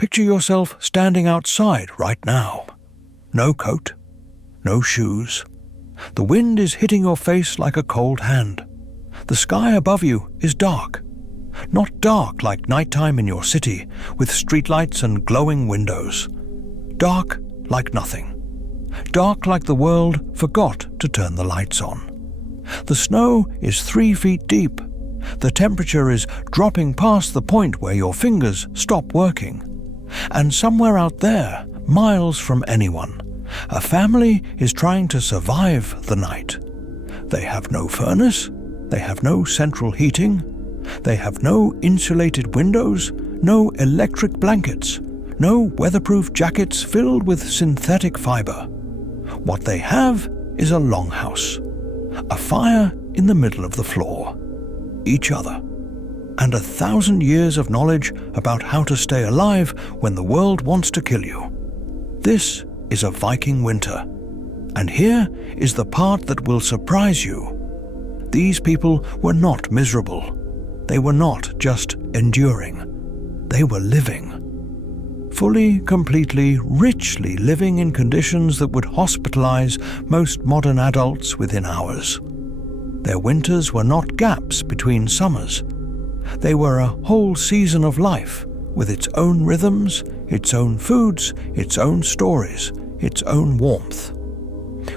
Picture yourself standing outside right now. No coat, no shoes. The wind is hitting your face like a cold hand. The sky above you is dark. Not dark like nighttime in your city, with streetlights and glowing windows. Dark like nothing. Dark like the world forgot to turn the lights on. The snow is 3 feet deep. The temperature is dropping past the point where your fingers stop working. And somewhere out there, miles from anyone, a family is trying to survive the night. They have no furnace, they have no central heating, they have no insulated windows, no electric blankets, no weatherproof jackets filled with synthetic fiber. What they have is a longhouse, a fire in the middle of the floor, each other, and 1,000 years of knowledge about how to stay alive when the world wants to kill you. This is a Viking winter, and here is the part that will surprise you. These people were not miserable. They were not just enduring. They were living. Fully, completely, richly living in conditions that would hospitalize most modern adults within hours. Their winters were not gaps between summers. They were a whole season of life, with its own rhythms, its own foods, its own stories, its own warmth.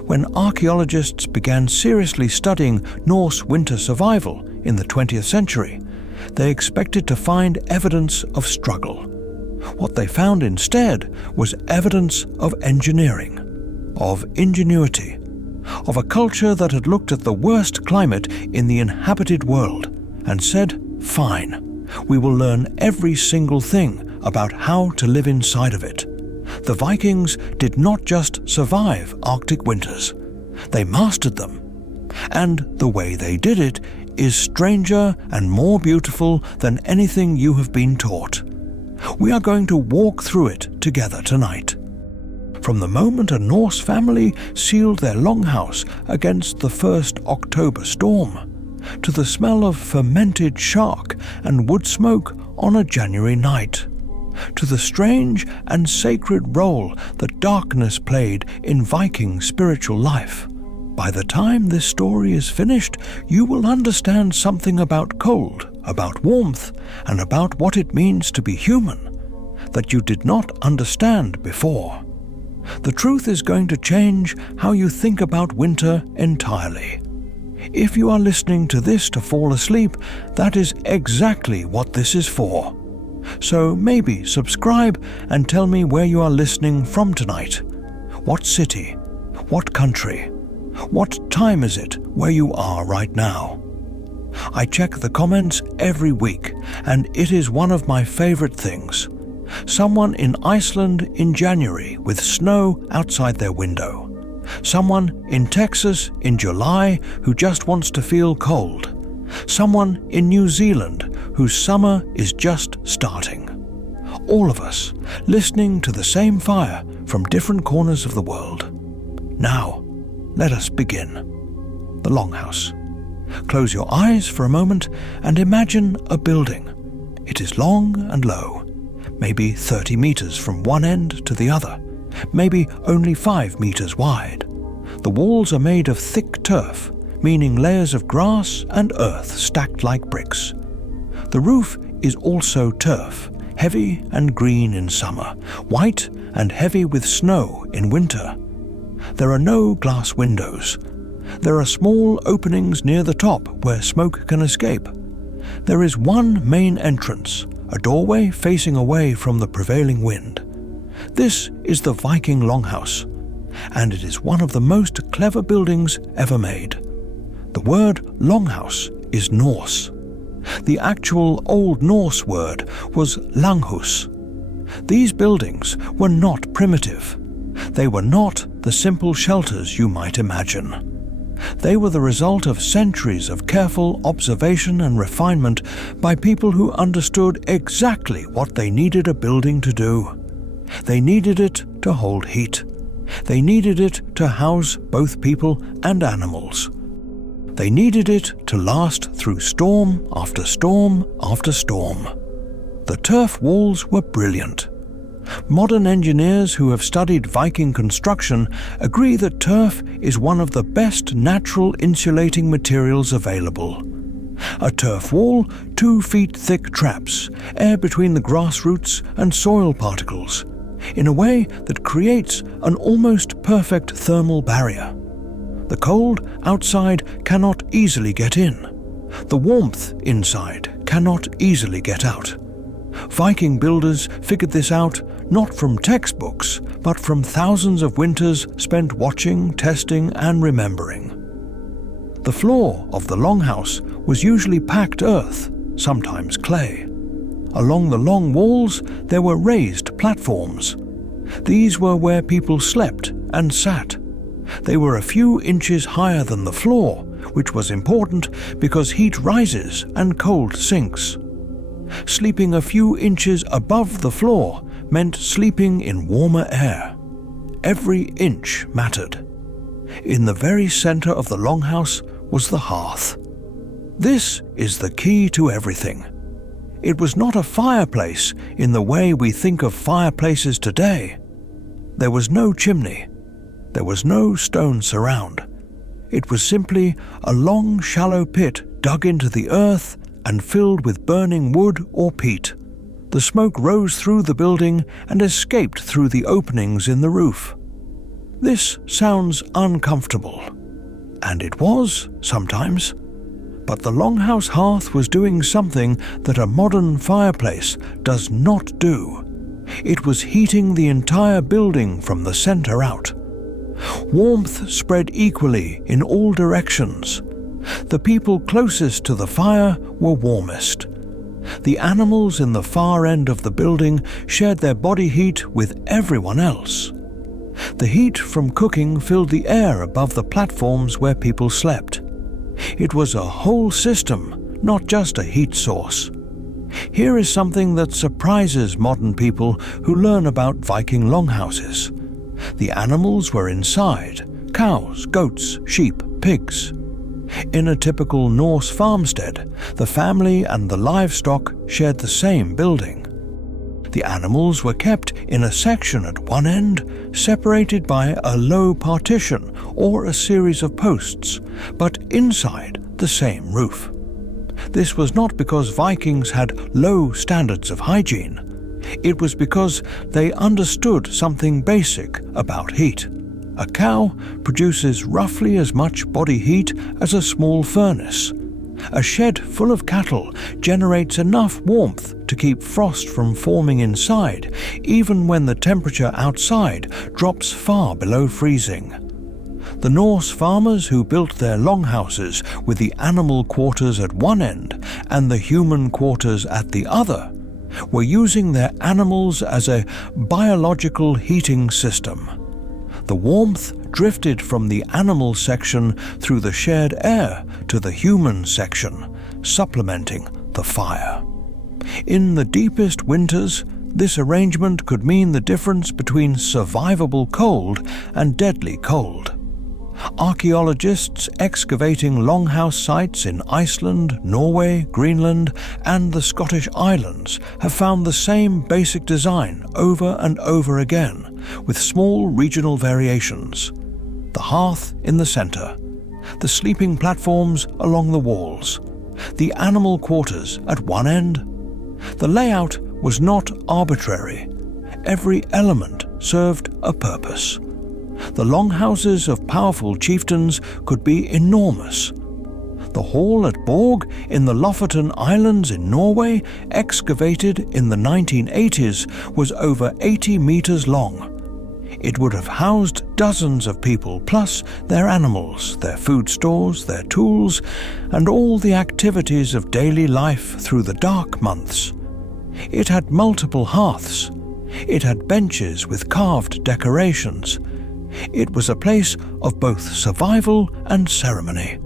When archaeologists began seriously studying Norse winter survival in the 20th century, they expected to find evidence of struggle. What they found instead was evidence of engineering, of ingenuity, of a culture that had looked at the worst climate in the inhabited world and said, "Fine, we will learn every single thing about how to live inside of it." The Vikings did not just survive Arctic winters, they mastered them. And the way they did it is stranger and more beautiful than anything you have been taught. We are going to walk through it together tonight. From the moment a Norse family sealed their longhouse against the first October storm, to the smell of fermented shark and wood smoke on a January night, to the strange and sacred role that darkness played in Viking spiritual life. By the time this story is finished, you will understand something about cold, about warmth, and about what it means to be human that you did not understand before. The truth is going to change how you think about winter entirely. If you are listening to this to fall asleep, that is exactly what this is for. So maybe subscribe and tell me where you are listening from tonight. What city? What country? What time is it where you are right now? I check the comments every week, and it is one of my favorite things. Someone in Iceland in January with snow outside their window. Someone in Texas in July who just wants to feel cold. Someone in New Zealand whose summer is just starting. All of us listening to the same fire from different corners of the world. Now, let us begin. The Longhouse. Close your eyes for a moment and imagine a building. It is long and low, maybe 30 meters from one end to the other, maybe only 5 meters wide. The walls are made of thick turf, meaning layers of grass and earth stacked like bricks. The roof is also turf, heavy and green in summer, white and heavy with snow in winter. There are no glass windows. There are small openings near the top where smoke can escape. There is one main entrance, a doorway facing away from the prevailing wind. This is the Viking Longhouse, and it is one of the most clever buildings ever made. The word longhouse is Norse. The actual Old Norse word was langhus. These buildings were not primitive. They were not the simple shelters you might imagine. They were the result of centuries of careful observation and refinement by people who understood exactly what they needed a building to do. They needed it to hold heat. They needed it to house both people and animals. They needed it to last through storm after storm after storm. The turf walls were brilliant. Modern engineers who have studied Viking construction agree that turf is one of the best natural insulating materials available. A turf wall, 2 feet thick traps air between the grass roots and soil particles in a way that creates an almost perfect thermal barrier. The cold outside cannot easily get in. The warmth inside cannot easily get out. Viking builders figured this out not from textbooks, but from thousands of winters spent watching, testing, and remembering. The floor of the longhouse was usually packed earth, sometimes clay. Along the long walls there were raised platforms. These were where people slept and sat. They were a few inches higher than the floor, which was important because heat rises and cold sinks. Sleeping a few inches above the floor meant sleeping in warmer air. Every inch mattered. In the very center of the longhouse was the hearth. This is the key to everything. It was not a fireplace in the way we think of fireplaces today. There was no chimney. There was no stone surround. It was simply a long, shallow pit dug into the earth and filled with burning wood or peat. The smoke rose through the building and escaped through the openings in the roof. This sounds uncomfortable. And it was, sometimes. But the longhouse hearth was doing something that a modern fireplace does not do. It was heating the entire building from the center out. Warmth spread equally in all directions. The people closest to the fire were warmest. The animals in the far end of the building shared their body heat with everyone else. The heat from cooking filled the air above the platforms where people slept. It was a whole system, not just a heat source. Here is something that surprises modern people who learn about Viking longhouses. The animals were inside: cows, goats, sheep, pigs. In a typical Norse farmstead, the family and the livestock shared the same building. The animals were kept in a section at one end, separated by a low partition or a series of posts, but inside the same roof. This was not because Vikings had low standards of hygiene. It was because they understood something basic about heat. A cow produces roughly as much body heat as a small furnace. A shed full of cattle generates enough warmth to keep frost from forming inside, even when the temperature outside drops far below freezing. The Norse farmers who built their longhouses with the animal quarters at one end and the human quarters at the other were using their animals as a biological heating system. The warmth drifted from the animal section through the shared air to the human section, supplementing the fire. In the deepest winters, this arrangement could mean the difference between survivable cold and deadly cold. Archaeologists excavating longhouse sites in Iceland, Norway, Greenland, and the Scottish Islands have found the same basic design over and over again, with small regional variations. The hearth in the center, the sleeping platforms along the walls, the animal quarters at one end. The layout was not arbitrary. Every element served a purpose. The longhouses of powerful chieftains could be enormous. The hall at Borg in the Lofoten Islands in Norway, excavated in the 1980s, was over 80 meters long. It would have housed dozens of people, plus their animals, their food stores, their tools, and all the activities of daily life through the dark months. It had multiple hearths. It had benches with carved decorations. It was a place of both survival and ceremony.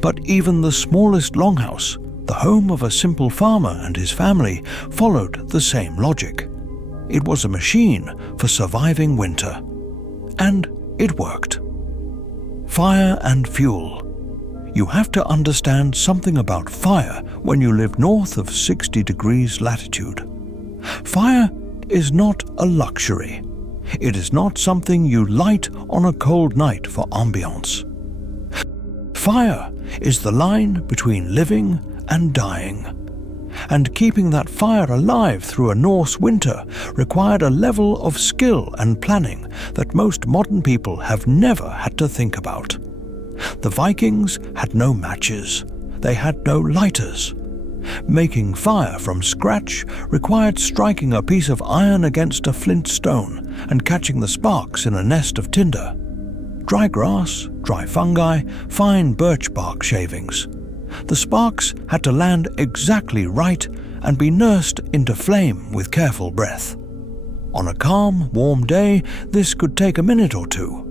But even the smallest longhouse, the home of a simple farmer and his family, followed the same logic. It was a machine for surviving winter. And it worked. Fire and fuel. You have to understand something about fire when you live north of 60 degrees latitude. Fire is not a luxury. It is not something you light on a cold night for ambience. Fire is the line between living and dying. And keeping that fire alive through a Norse winter required a level of skill and planning that most modern people have never had to think about. The Vikings had no matches. They had no lighters. Making fire from scratch required striking a piece of iron against a flint stone and catching the sparks in a nest of tinder. Dry grass, dry fungi, fine birch bark shavings. The sparks had to land exactly right and be nursed into flame with careful breath. On a calm, warm day, this could take a minute or two.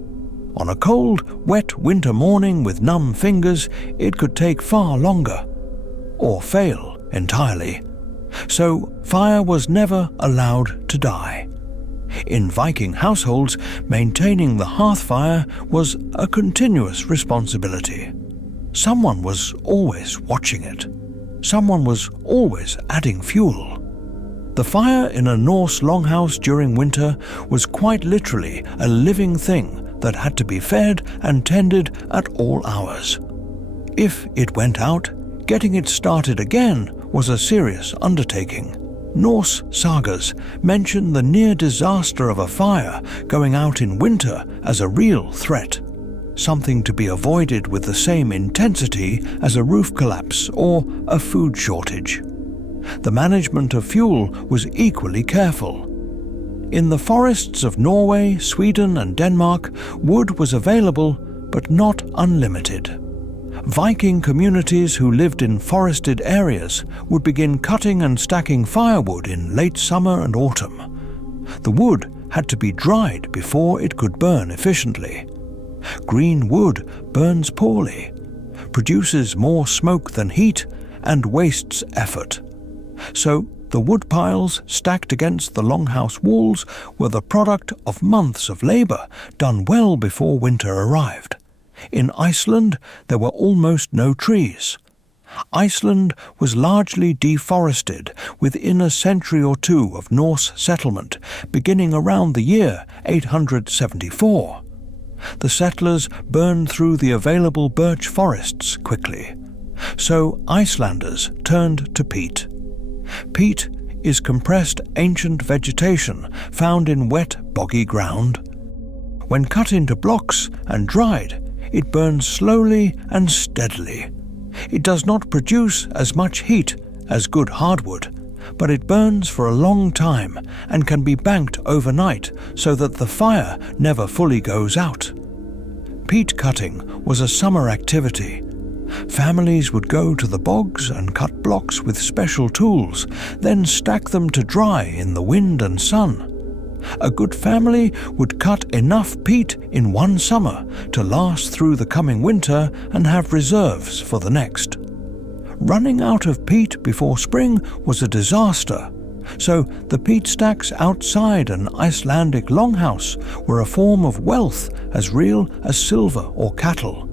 On a cold, wet winter morning with numb fingers, it could take far longer, or fail entirely. So fire was never allowed to die. In Viking households, maintaining the hearth fire was a continuous responsibility. Someone was always watching it. Someone was always adding fuel. The fire in a Norse longhouse during winter was quite literally a living thing that had to be fed and tended at all hours. If it went out, getting it started again was a serious undertaking. Norse sagas mention the near disaster of a fire going out in winter as a real threat, something to be avoided with the same intensity as a roof collapse or a food shortage. The management of fuel was equally careful. In the forests of Norway, Sweden and Denmark, wood was available but not unlimited. Viking communities who lived in forested areas would begin cutting and stacking firewood in late summer and autumn. The wood had to be dried before it could burn efficiently. Green wood burns poorly, produces more smoke than heat, and wastes effort. So the wood piles stacked against the longhouse walls were the product of months of labor done well before winter arrived. In Iceland, there were almost no trees. Iceland was largely deforested within a century or two of Norse settlement, beginning around the year 874. The settlers burned through the available birch forests quickly, so Icelanders turned to peat. Peat is compressed ancient vegetation found in wet, boggy ground. When cut into blocks and dried, it burns slowly and steadily. It does not produce as much heat as good hardwood, but it burns for a long time and can be banked overnight so that the fire never fully goes out. Peat cutting was a summer activity. Families would go to the bogs and cut blocks with special tools, then stack them to dry in the wind and sun. A good family would cut enough peat in one summer to last through the coming winter and have reserves for the next. Running out of peat before spring was a disaster, so the peat stacks outside an Icelandic longhouse were a form of wealth as real as silver or cattle.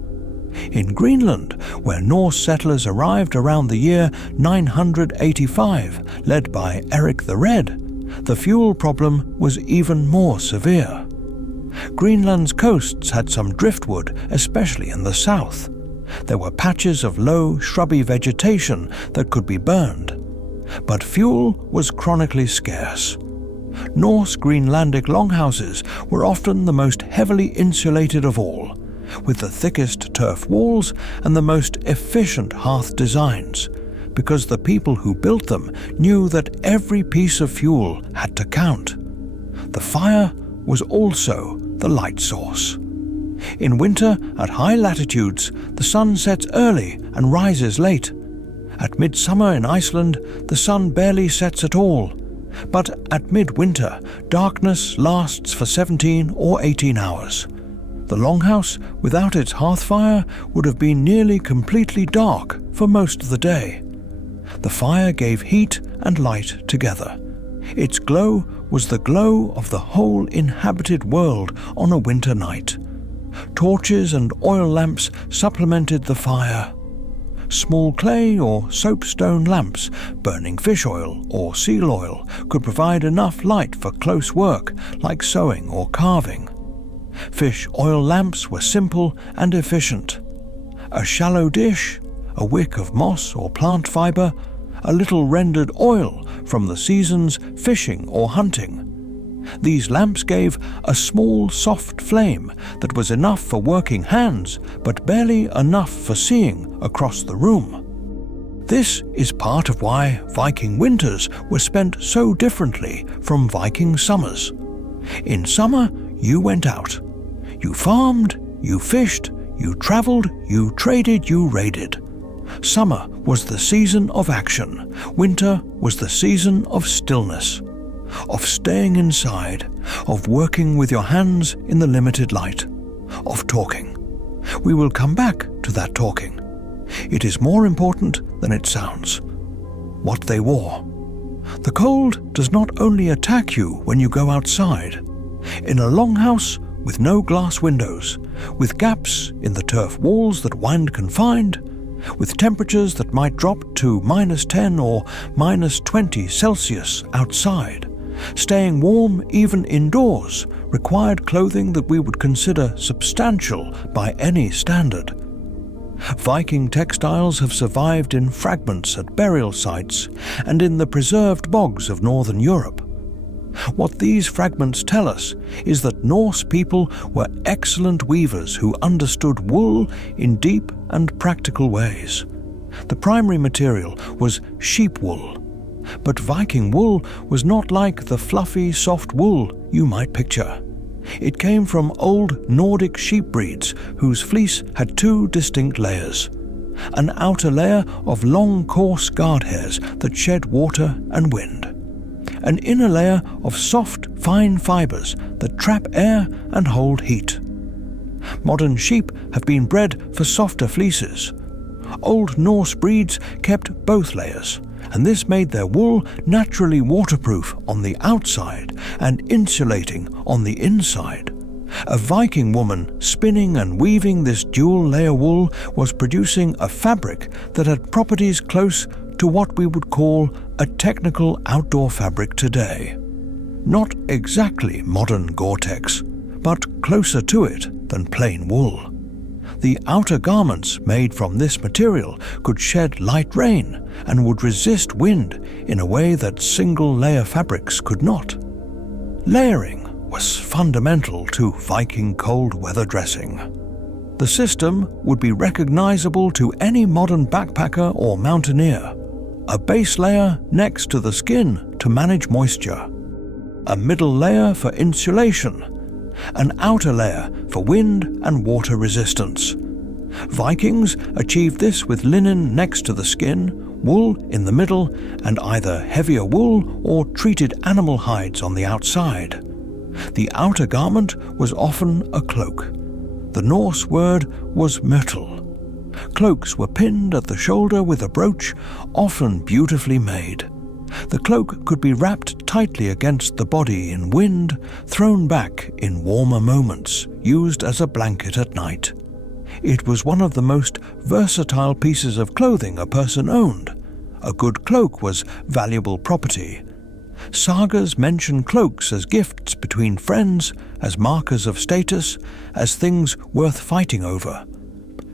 In Greenland, where Norse settlers arrived around the year 985, led by Eric the Red, the fuel problem was even more severe. Greenland's coasts had some driftwood, especially in the south. There were patches of low, shrubby vegetation that could be burned. But fuel was chronically scarce. Norse Greenlandic longhouses were often the most heavily insulated of all, with the thickest turf walls and the most efficient hearth designs, because the people who built them knew that every piece of fuel had to count. The fire was also the light source. In winter, at high latitudes, the sun sets early and rises late. At midsummer in Iceland, the sun barely sets at all. But at midwinter, darkness lasts for 17 or 18 hours. The longhouse, without its hearth fire, would have been nearly completely dark for most of the day. The fire gave heat and light together. Its glow was the glow of the whole inhabited world on a winter night. Torches and oil lamps supplemented the fire. Small clay or soapstone lamps burning fish oil or seal oil could provide enough light for close work like sewing or carving. Fish oil lamps were simple and efficient. A shallow dish, a wick of moss or plant fibre, a little rendered oil from the season's fishing or hunting. These lamps gave a small soft flame that was enough for working hands but barely enough for seeing across the room. This is part of why Viking winters were spent so differently from Viking summers. In summer, you went out. You farmed, you fished, you travelled, you traded, you raided. Summer was the season of action. Winter was the season of stillness, of staying inside, of working with your hands in the limited light, of talking. We will come back to that talking. It is more important than it sounds. What they wore. The cold does not only attack you when you go outside. In a longhouse with no glass windows, with gaps in the turf walls that wind confined, with temperatures that might drop to -10 or -20 Celsius outside, staying warm even indoors required clothing that we would consider substantial by any standard. Viking textiles have survived in fragments at burial sites and in the preserved bogs of northern Europe. What these fragments tell us is that Norse people were excellent weavers who understood wool in deep and practical ways. The primary material was sheep wool, but Viking wool was not like the fluffy, soft wool you might picture. It came from old Nordic sheep breeds whose fleece had two distinct layers. An outer layer of long, coarse guard hairs that shed water and wind. An inner layer of soft, fine fibres that trap air and hold heat. Modern sheep have been bred for softer fleeces. Old Norse breeds kept both layers, and this made their wool naturally waterproof on the outside and insulating on the inside. A Viking woman spinning and weaving this dual-layer wool was producing a fabric that had properties close to what we would call a technical outdoor fabric today. Not exactly modern Gore-Tex, but closer to it than plain wool. The outer garments made from this material could shed light rain and would resist wind in a way that single-layer fabrics could not. Layering was fundamental to Viking cold weather dressing. The system would be recognizable to any modern backpacker or mountaineer. A base layer next to the skin to manage moisture, a middle layer for insulation, an outer layer for wind and water resistance. Vikings achieved this with linen next to the skin, wool in the middle, and either heavier wool or treated animal hides on the outside. The outer garment was often a cloak. The Norse word was myrtle. Cloaks were pinned at the shoulder with a brooch, often beautifully made. The cloak could be wrapped tightly against the body in wind, thrown back in warmer moments, used as a blanket at night. It was one of the most versatile pieces of clothing a person owned. A good cloak was valuable property. Sagas mention cloaks as gifts between friends, as markers of status, as things worth fighting over.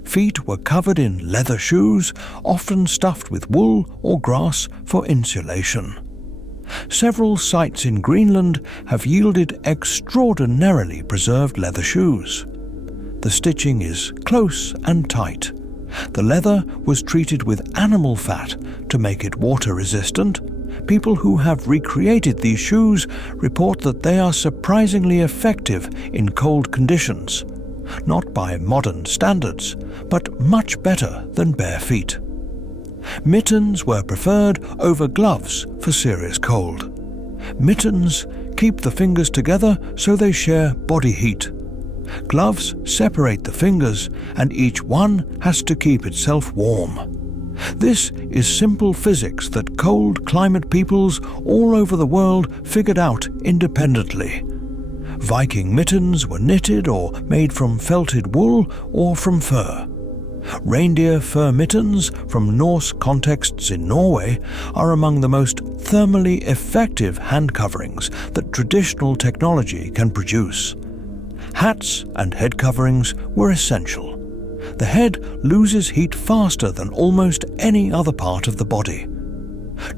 Feet were covered in leather shoes, often stuffed with wool or grass for insulation. Several sites in Greenland have yielded extraordinarily preserved leather shoes. The stitching is close and tight. The leather was treated with animal fat to make it water resistant. People who have recreated these shoes report that they are surprisingly effective in cold conditions. Not by modern standards, but much better than bare feet. Mittens were preferred over gloves for serious cold. Mittens keep the fingers together so they share body heat. Gloves separate the fingers, and each one has to keep itself warm. This is simple physics that cold climate peoples all over the world figured out independently. Viking mittens were knitted or made from felted wool or from fur. Reindeer fur mittens from Norse contexts in Norway are among the most thermally effective hand coverings that traditional technology can produce. Hats and head coverings were essential. The head loses heat faster than almost any other part of the body.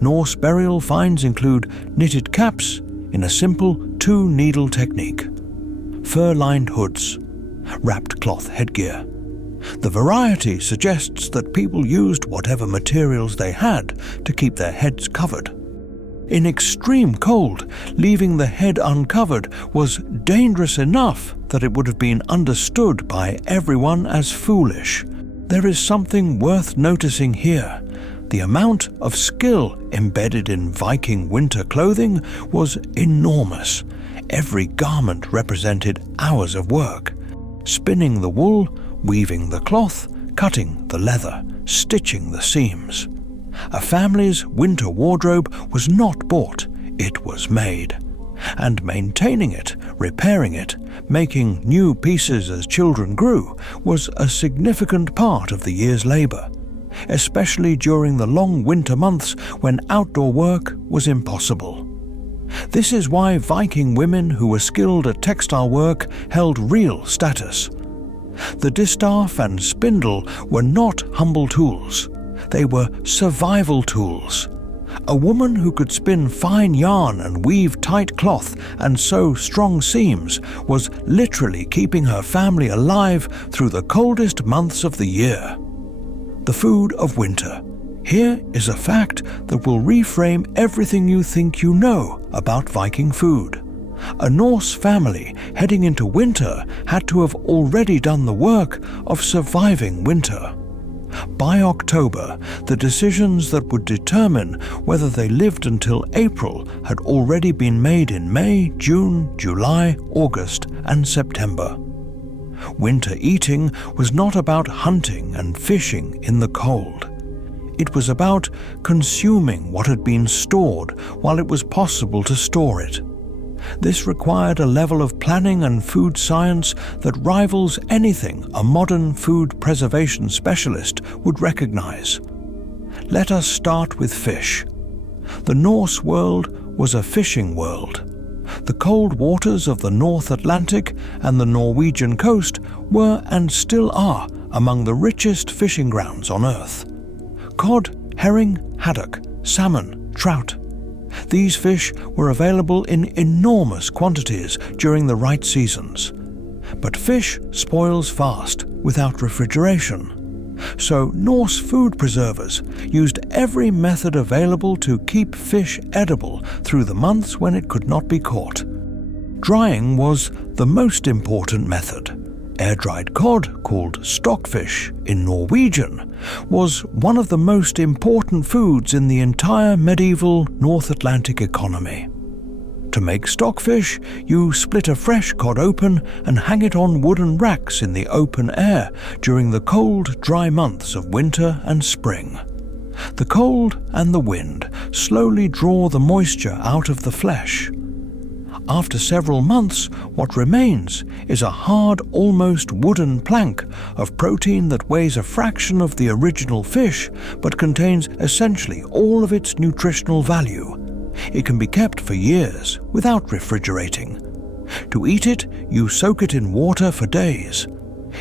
Norse burial finds include knitted caps in a simple two-needle technique, fur-lined hoods, wrapped cloth headgear. The variety suggests that people used whatever materials they had to keep their heads covered. In extreme cold, leaving the head uncovered was dangerous enough that it would have been understood by everyone as foolish. There is something worth noticing here. The amount of skill embedded in Viking winter clothing was enormous. Every garment represented hours of work. Spinning the wool, weaving the cloth, cutting the leather, stitching the seams. A family's winter wardrobe was not bought, it was made. And maintaining it, repairing it, making new pieces as children grew was a significant part of the year's labor, especially during the long winter months when outdoor work was impossible. This is why Viking women who were skilled at textile work held real status. The distaff and spindle were not humble tools. They were survival tools. A woman who could spin fine yarn and weave tight cloth and sew strong seams was literally keeping her family alive through the coldest months of the year. The food of winter. Here is a fact that will reframe everything you think you know about Viking food. A Norse family heading into winter had to have already done the work of surviving winter. By October, the decisions that would determine whether they lived until April had already been made in May, June, July, August, and September. Winter eating was not about hunting and fishing in the cold. It was about consuming what had been stored while it was possible to store it. This required a level of planning and food science that rivals anything a modern food preservation specialist would recognize. Let us start with fish. The Norse world was a fishing world. The cold waters of the North Atlantic and the Norwegian coast were and still are among the richest fishing grounds on Earth. Cod, herring, haddock, salmon, trout. These fish were available in enormous quantities during the right seasons. But fish spoils fast without refrigeration. So Norse food preservers used every method available to keep fish edible through the months when it could not be caught. Drying was the most important method. Air-dried cod, called stockfish in Norwegian, was one of the most important foods in the entire medieval North Atlantic economy. To make stockfish, you split a fresh cod open and hang it on wooden racks in the open air during the cold, dry months of winter and spring. The cold and the wind slowly draw the moisture out of the flesh. After several months, what remains is a hard, almost wooden plank of protein that weighs a fraction of the original fish but contains essentially all of its nutritional value. It can be kept for years without refrigerating. To eat it, you soak it in water for days.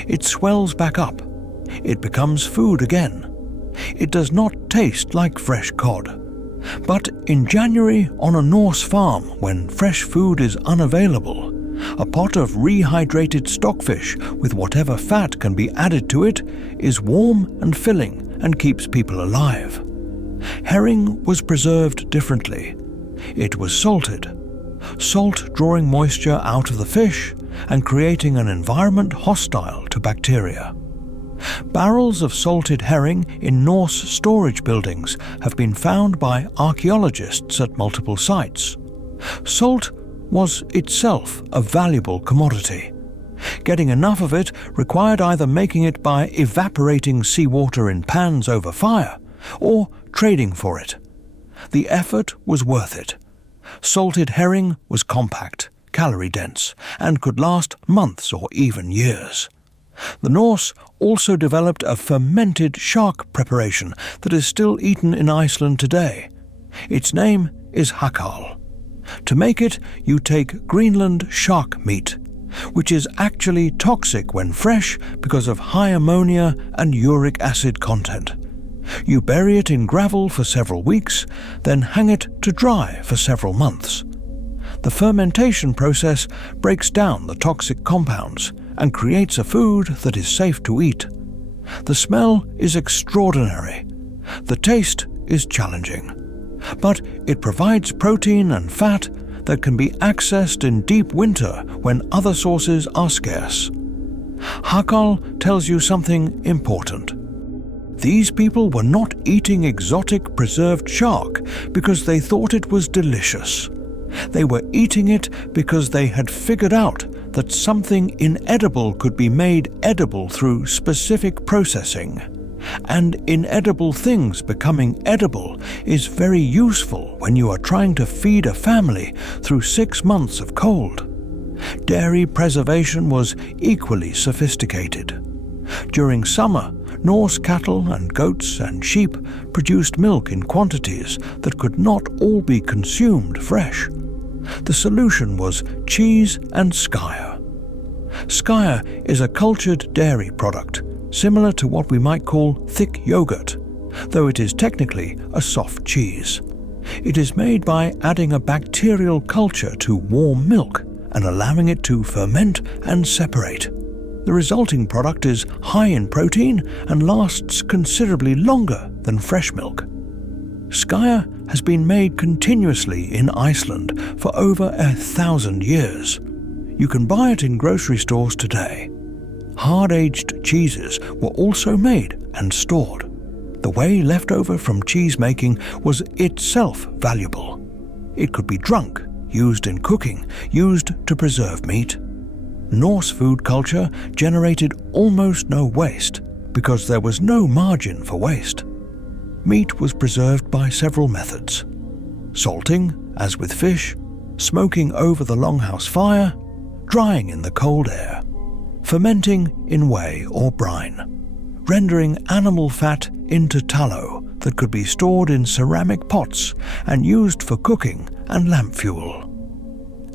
It swells back up. It becomes food again. It does not taste like fresh cod. But in January, on a Norse farm, when fresh food is unavailable, a pot of rehydrated stockfish with whatever fat can be added to it is warm and filling and keeps people alive. Herring was preserved differently. It was salted. Salt drawing moisture out of the fish and creating an environment hostile to bacteria. Barrels of salted herring in Norse storage buildings have been found by archaeologists at multiple sites. Salt was itself a valuable commodity. Getting enough of it required either making it by evaporating seawater in pans over fire or trading for it. The effort was worth it. Salted herring was compact, calorie-dense, and could last months or even years. The Norse also developed a fermented shark preparation that is still eaten in Iceland today. Its name is hakal. To make it, you take Greenland shark meat, which is actually toxic when fresh because of high ammonia and uric acid content. You bury it in gravel for several weeks, then hang it to dry for several months. The fermentation process breaks down the toxic compounds and creates a food that is safe to eat. The smell is extraordinary. The taste is challenging. But it provides protein and fat that can be accessed in deep winter when other sources are scarce. Hakal tells you something important. These people were not eating exotic preserved shark because they thought it was delicious. They were eating it because they had figured out that something inedible could be made edible through specific processing. And inedible things becoming edible is very useful when you are trying to feed a family through 6 months of cold. Dairy preservation was equally sophisticated. During summer, Norse cattle and goats and sheep produced milk in quantities that could not all be consumed fresh. The solution was cheese and skyr. Skyr is a cultured dairy product, similar to what we might call thick yogurt, though it is technically a soft cheese. It is made by adding a bacterial culture to warm milk and allowing it to ferment and separate. The resulting product is high in protein and lasts considerably longer than fresh milk. Skyr has been made continuously in Iceland for over 1,000 years. You can buy it in grocery stores today. Hard-aged cheeses were also made and stored. The whey left over from cheese making was itself valuable. It could be drunk, used in cooking, used to preserve meat. Norse food culture generated almost no waste because there was no margin for waste. Meat was preserved by several methods: salting, as with fish, smoking over the longhouse fire, drying in the cold air, fermenting in whey or brine, rendering animal fat into tallow that could be stored in ceramic pots and used for cooking and lamp fuel.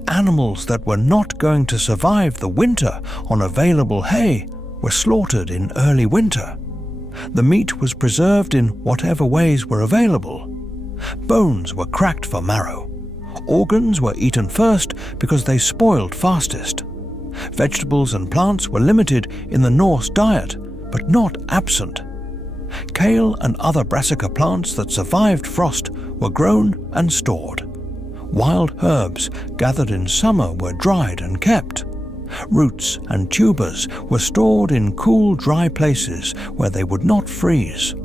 Animals that were not going to survive the winter on available hay were slaughtered in early winter. The meat was preserved in whatever ways were available. Bones were cracked for marrow. Organs were eaten first because they spoiled fastest. Vegetables and plants were limited in the Norse diet, but not absent. Kale and other brassica plants that survived frost were grown and stored. Wild herbs gathered in summer were dried and kept. Roots and tubers were stored in cool, dry places where they would not freeze.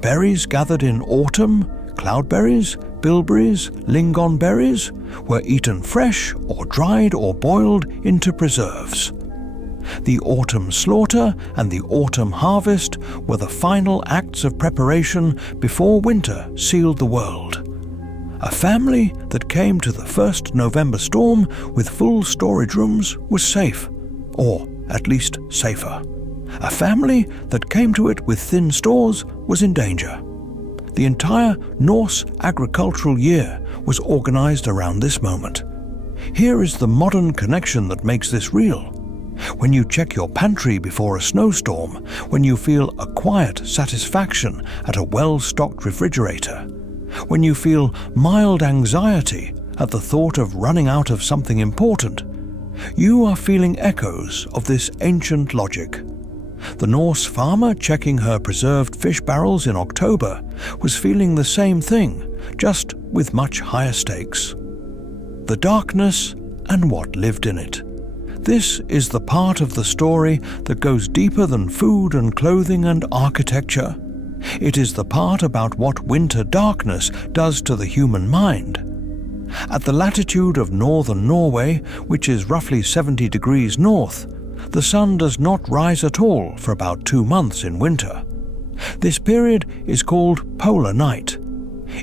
Berries gathered in autumn, cloudberries, bilberries, lingonberries, were eaten fresh or dried or boiled into preserves. The autumn slaughter and the autumn harvest were the final acts of preparation before winter sealed the world. A family that came to the first November storm with full storage rooms was safe, or at least safer. A family that came to it with thin stores was in danger. The entire Norse agricultural year was organized around this moment. Here is the modern connection that makes this real. When you check your pantry before a snowstorm, when you feel a quiet satisfaction at a well-stocked refrigerator, when you feel mild anxiety at the thought of running out of something important, you are feeling echoes of this ancient logic. The Norse farmer checking her preserved fish barrels in October was feeling the same thing, just with much higher stakes. The darkness and what lived in it. This is the part of the story that goes deeper than food and clothing and architecture. It is the part about what winter darkness does to the human mind. At the latitude of northern Norway, which is roughly 70 degrees north, the sun does not rise at all for about 2 months in winter. This period is called polar night.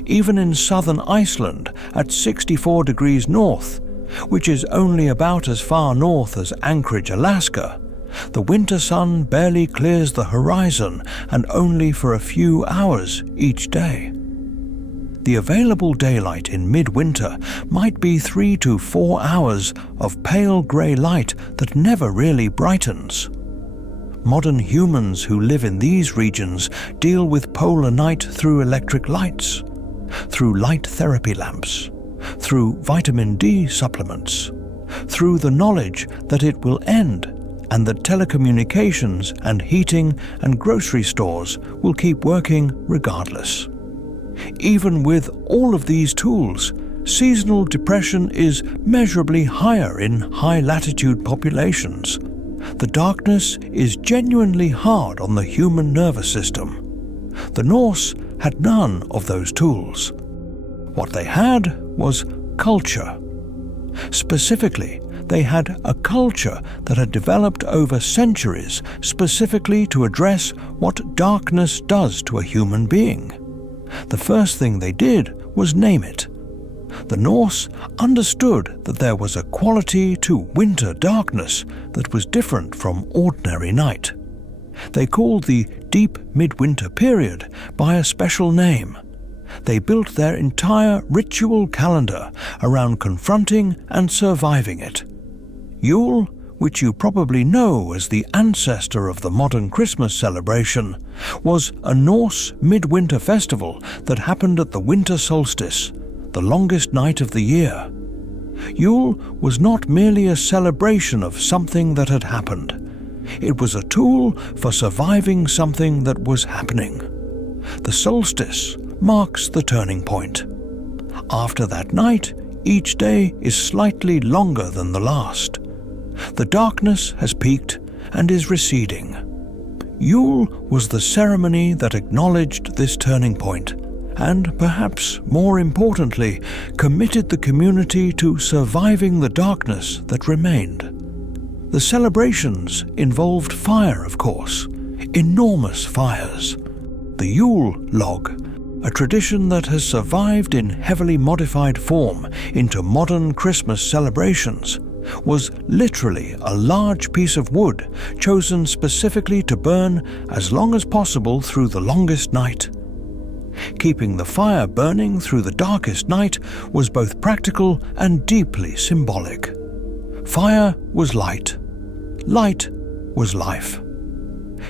Even in southern Iceland at 64 degrees north, which is only about as far north as Anchorage, Alaska, The winter sun barely clears the horizon, and only for a few hours each day. The available daylight in midwinter might be 3 to 4 hours of pale grey light that never really brightens. Modern humans who live in these regions deal with polar night through electric lights, through light therapy lamps, through vitamin D supplements, through the knowledge that it will end and that telecommunications and heating and grocery stores will keep working regardless. Even with all of these tools, seasonal depression is measurably higher in high-latitude populations. The darkness is genuinely hard on the human nervous system. The Norse had none of those tools. What they had was culture. Specifically, they had a culture that had developed over centuries specifically to address what darkness does to a human being. The first thing they did was name it. The Norse understood that there was a quality to winter darkness that was different from ordinary night. They called the deep midwinter period by a special name. They built their entire ritual calendar around confronting and surviving it. Yule, which you probably know as the ancestor of the modern Christmas celebration, was a Norse midwinter festival that happened at the winter solstice, the longest night of the year. Yule was not merely a celebration of something that had happened. It was a tool for surviving something that was happening. The solstice marks the turning point. After that night, each day is slightly longer than the last. The darkness has peaked and is receding. Yule was the ceremony that acknowledged this turning point and, perhaps more importantly, committed the community to surviving the darkness that remained. The celebrations involved fire, of course, enormous fires. The Yule log, a tradition that has survived in heavily modified form into modern Christmas celebrations, was literally a large piece of wood chosen specifically to burn as long as possible through the longest night. Keeping the fire burning through the darkest night was both practical and deeply symbolic. Fire was light. Light was life.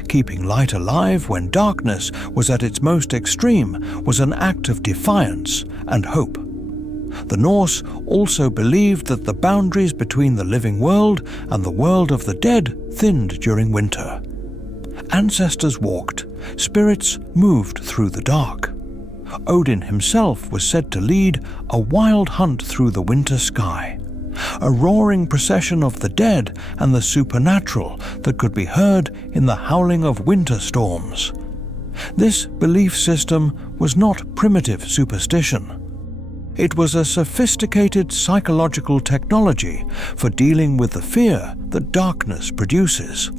Keeping light alive when darkness was at its most extreme was an act of defiance and hope. The Norse also believed that the boundaries between the living world and the world of the dead thinned during winter. Ancestors walked, spirits moved through the dark. Odin himself was said to lead a wild hunt through the winter sky, a roaring procession of the dead and the supernatural that could be heard in the howling of winter storms. This belief system was not primitive superstition. It was a sophisticated psychological technology for dealing with the fear that darkness produces.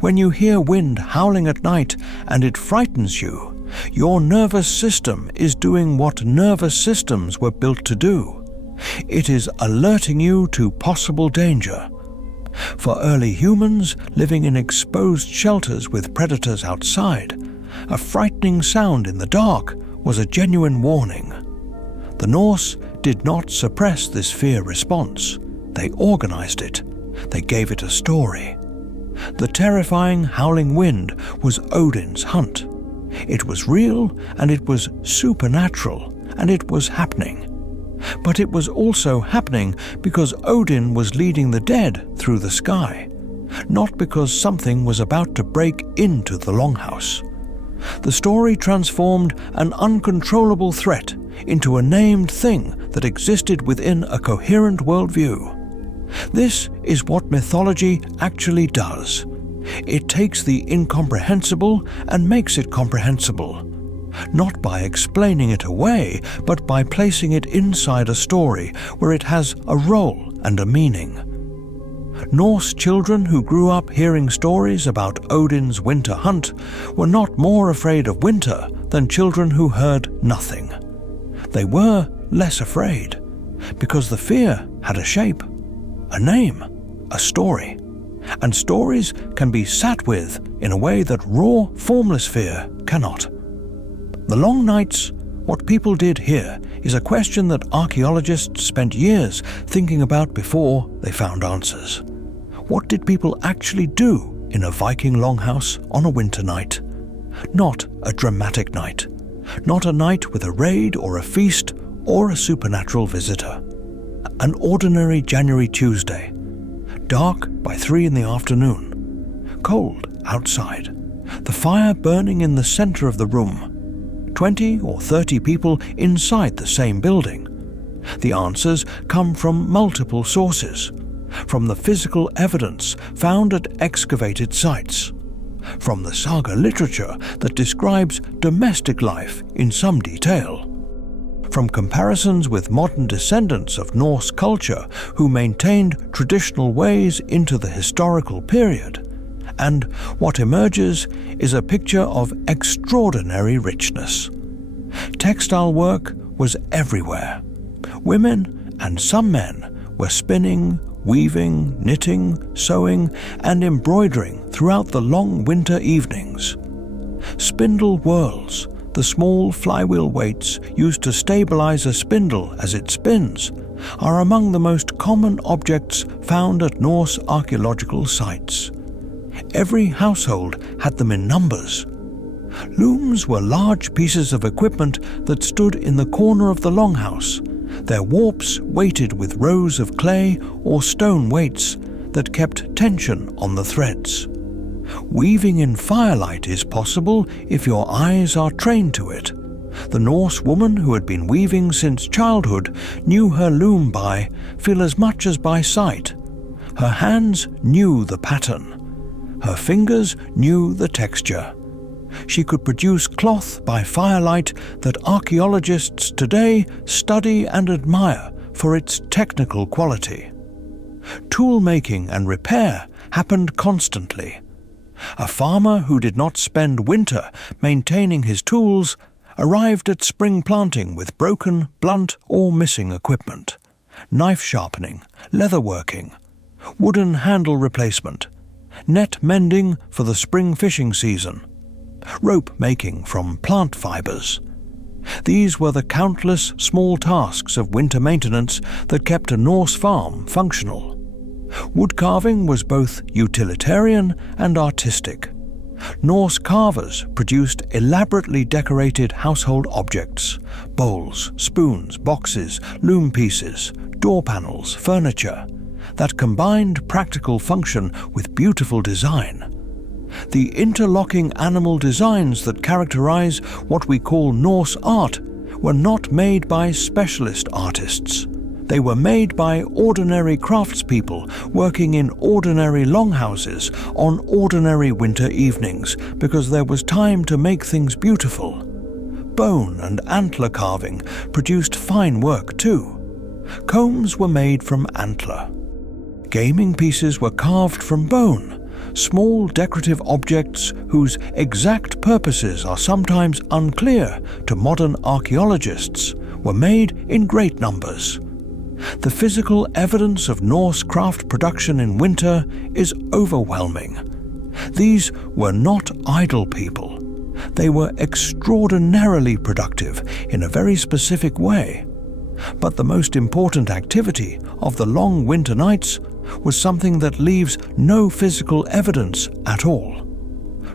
When you hear wind howling at night and it frightens you, your nervous system is doing what nervous systems were built to do. It is alerting you to possible danger. For early humans living in exposed shelters with predators outside, a frightening sound in the dark was a genuine warning. The Norse did not suppress this fear response. They organized it. They gave it a story. The terrifying howling wind was Odin's hunt. It was real and it was supernatural and it was happening. But it was also happening because Odin was leading the dead through the sky, not because something was about to break into the longhouse. The story transformed an uncontrollable threat into a named thing that existed within a coherent worldview. This is what mythology actually does. It takes the incomprehensible and makes it comprehensible, not by explaining it away, but by placing it inside a story where it has a role and a meaning. Norse children who grew up hearing stories about Odin's winter hunt were not more afraid of winter than children who heard nothing. They were less afraid, because the fear had a shape, a name, a story, And stories can be sat with in a way that raw, formless fear cannot. The long nights, what people did here, is a question that archaeologists spent years thinking about before they found answers. What did people actually do in a Viking longhouse on a winter night? Not a dramatic night. Not a night with a raid or a feast or a supernatural visitor. An ordinary January Tuesday. Dark by 3 in the afternoon. Cold outside. The fire burning in the center of the room. 20 or 30 people inside the same building. The answers come from multiple sources. From the physical evidence found at excavated sites. From the saga literature that describes domestic life in some detail. From comparisons with modern descendants of Norse culture who maintained traditional ways into the historical period. And what emerges is a picture of extraordinary richness. Textile work was everywhere. Women and some men were spinning, weaving, knitting, sewing, and embroidering throughout the long winter evenings. Spindle whirls, the small flywheel weights used to stabilize a spindle as it spins, are among the most common objects found at Norse archaeological sites. Every household had them in numbers. Looms were large pieces of equipment that stood in the corner of the longhouse, their warps weighted with rows of clay or stone weights that kept tension on the threads. Weaving in firelight is possible if your eyes are trained to it. The Norse woman who had been weaving since childhood knew her loom by feel as much as by sight. Her hands knew the pattern. Her fingers knew the texture. She could produce cloth by firelight that archaeologists today study and admire for its technical quality. Tool making and repair happened constantly. A farmer who did not spend winter maintaining his tools arrived at spring planting with broken, blunt, or missing equipment. Knife sharpening, leather working, wooden handle replacement, net mending for the spring fishing season, rope making from plant fibers. These were the countless small tasks of winter maintenance that kept a Norse farm functional. Wood carving was both utilitarian and artistic. Norse carvers produced elaborately decorated household objects, bowls, spoons, boxes, loom pieces, door panels, furniture, that combined practical function with beautiful design. The interlocking animal designs that characterize what we call Norse art were not made by specialist artists. They were made by ordinary craftspeople working in ordinary longhouses on ordinary winter evenings because there was time to make things beautiful. Bone and antler carving produced fine work too. Combs were made from antler. Gaming pieces were carved from bone. Small decorative objects whose exact purposes are sometimes unclear to modern archaeologists were made in great numbers. The physical evidence of Norse craft production in winter is overwhelming. These were not idle people. They were extraordinarily productive in a very specific way. But the most important activity of the long winter nights was something that leaves no physical evidence at all.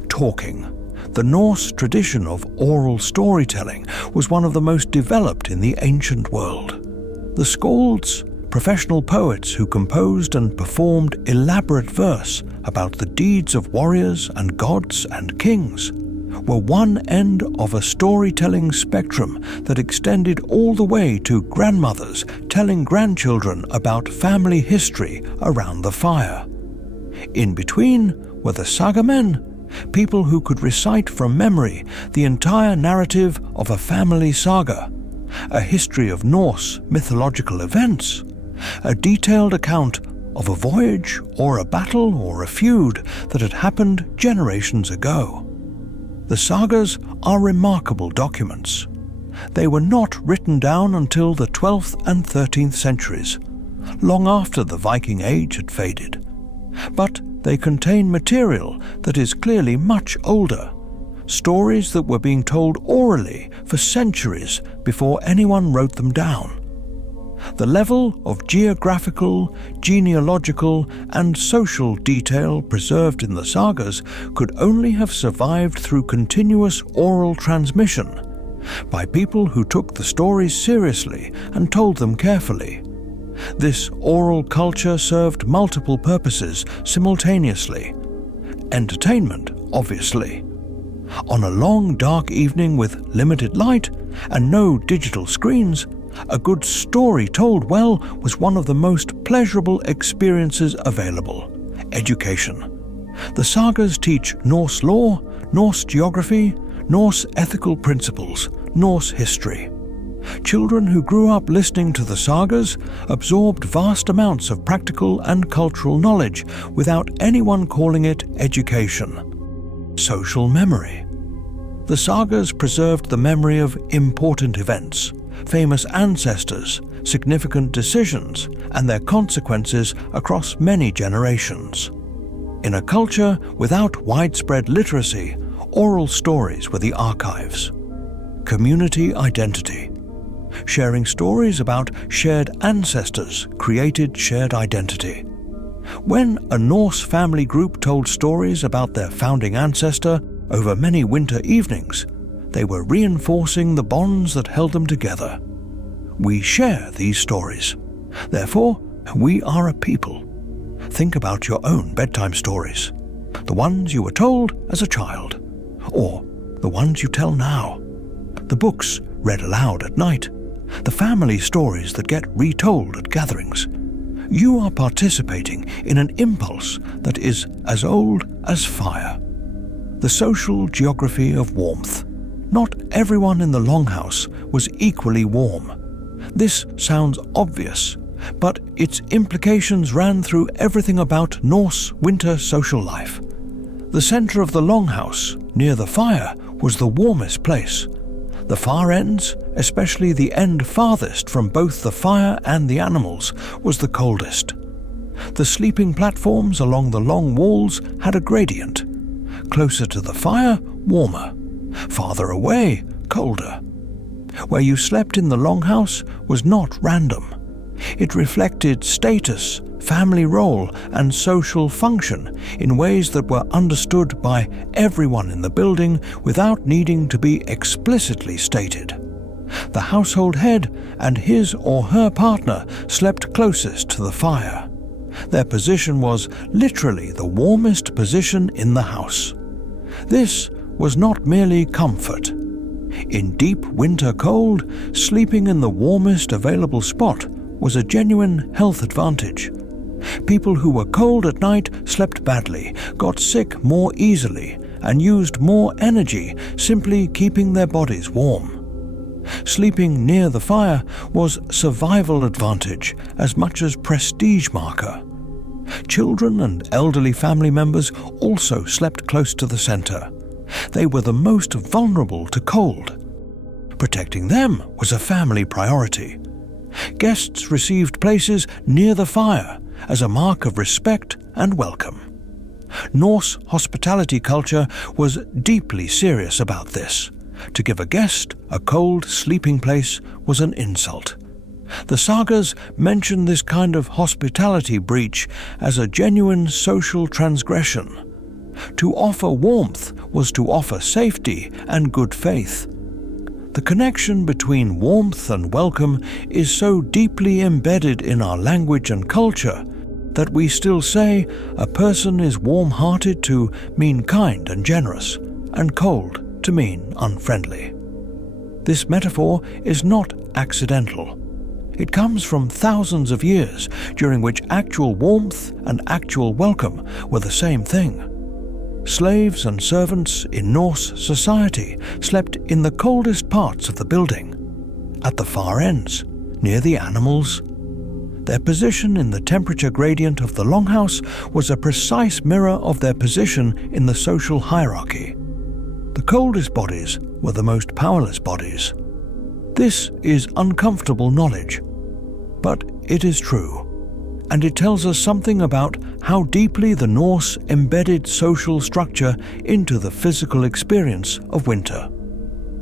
Talking. The Norse tradition of oral storytelling was one of the most developed in the ancient world. The skalds, professional poets who composed and performed elaborate verse about the deeds of warriors and gods and kings, were one end of a storytelling spectrum that extended all the way to grandmothers telling grandchildren about family history around the fire. In between were the saga men, people who could recite from memory the entire narrative of a family saga, a history of Norse mythological events, a detailed account of a voyage or a battle or a feud that had happened generations ago. The sagas are remarkable documents. They were not written down until the 12th and 13th centuries, long after the Viking Age had faded. But they contain material that is clearly much older, stories that were being told orally for centuries before anyone wrote them down. The level of geographical, genealogical, and social detail preserved in the sagas could only have survived through continuous oral transmission by people who took the stories seriously and told them carefully. This oral culture served multiple purposes simultaneously. Entertainment, obviously. On a long, dark evening with limited light and no digital screens, a good story told well was one of the most pleasurable experiences available. Education. The sagas teach Norse lore, Norse geography, Norse ethical principles, Norse history. Children who grew up listening to the sagas absorbed vast amounts of practical and cultural knowledge without anyone calling it education. Social memory. The sagas preserved the memory of important events, famous ancestors, significant decisions, and their consequences across many generations. In a culture without widespread literacy, oral stories were the archives. Community identity. Sharing stories about shared ancestors created shared identity. When a Norse family group told stories about their founding ancestor over many winter evenings, they were reinforcing the bonds that held them together. We share these stories. Therefore, we are a people. Think about your own bedtime stories, the ones you were told as a child, or the ones you tell now, the books read aloud at night, the family stories that get retold at gatherings. You are participating in an impulse that is as old as fire. The social geography of warmth. Not everyone in the longhouse was equally warm. This sounds obvious, but its implications ran through everything about Norse winter social life. The center of the longhouse, near the fire, was the warmest place. The far ends, especially the end farthest from both the fire and the animals, was the coldest. The sleeping platforms along the long walls had a gradient. Closer to the fire, warmer. Farther away, colder. Where you slept in the longhouse was not random. It reflected status, family role, and social function in ways that were understood by everyone in the building without needing to be explicitly stated. The household head and his or her partner slept closest to the fire. Their position was literally the warmest position in the house. This was not merely comfort. In deep winter cold, sleeping in the warmest available spot was a genuine health advantage. People who were cold at night slept badly, got sick more easily, and used more energy simply keeping their bodies warm. Sleeping near the fire was survival advantage as much as prestige marker. Children and elderly family members also slept close to the center. They were the most vulnerable to cold. Protecting them was a family priority. Guests received places near the fire as a mark of respect and welcome. Norse hospitality culture was deeply serious about this. To give a guest a cold sleeping place was an insult. The sagas mention this kind of hospitality breach as a genuine social transgression. To offer warmth was to offer safety and good faith. The connection between warmth and welcome is so deeply embedded in our language and culture that we still say a person is warm-hearted to mean kind and generous, and cold to mean unfriendly. This metaphor is not accidental. It comes from thousands of years during which actual warmth and actual welcome were the same thing. Slaves and servants in Norse society slept in the coldest parts of the building, at the far ends, near the animals. Their position in the temperature gradient of the longhouse was a precise mirror of their position in the social hierarchy. The coldest bodies were the most powerless bodies. This is uncomfortable knowledge, but it is true. and it tells us something about how deeply the Norse embedded social structure into the physical experience of winter.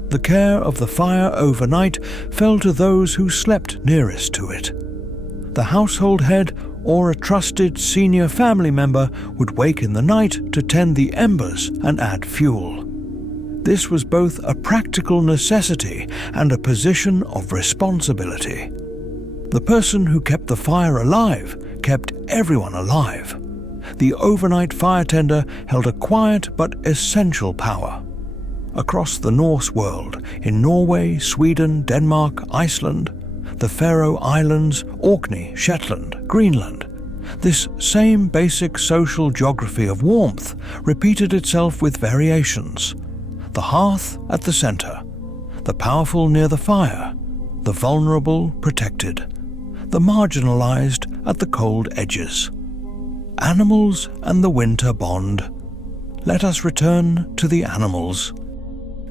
The care of the fire overnight fell to those who slept nearest to it. The household head or a trusted senior family member would wake in the night to tend the embers and add fuel. This was both a practical necessity and a position of responsibility. The person who kept the fire alive kept everyone alive. The overnight firetender held a quiet but essential power. Across the Norse world, in Norway, Sweden, Denmark, Iceland, the Faroe Islands, Orkney, Shetland, Greenland, this same basic social geography of warmth repeated itself with variations. The hearth at the center, the powerful near the fire, the vulnerable protected, the marginalized at the cold edges. Animals and the winter bond. Let us return to the animals.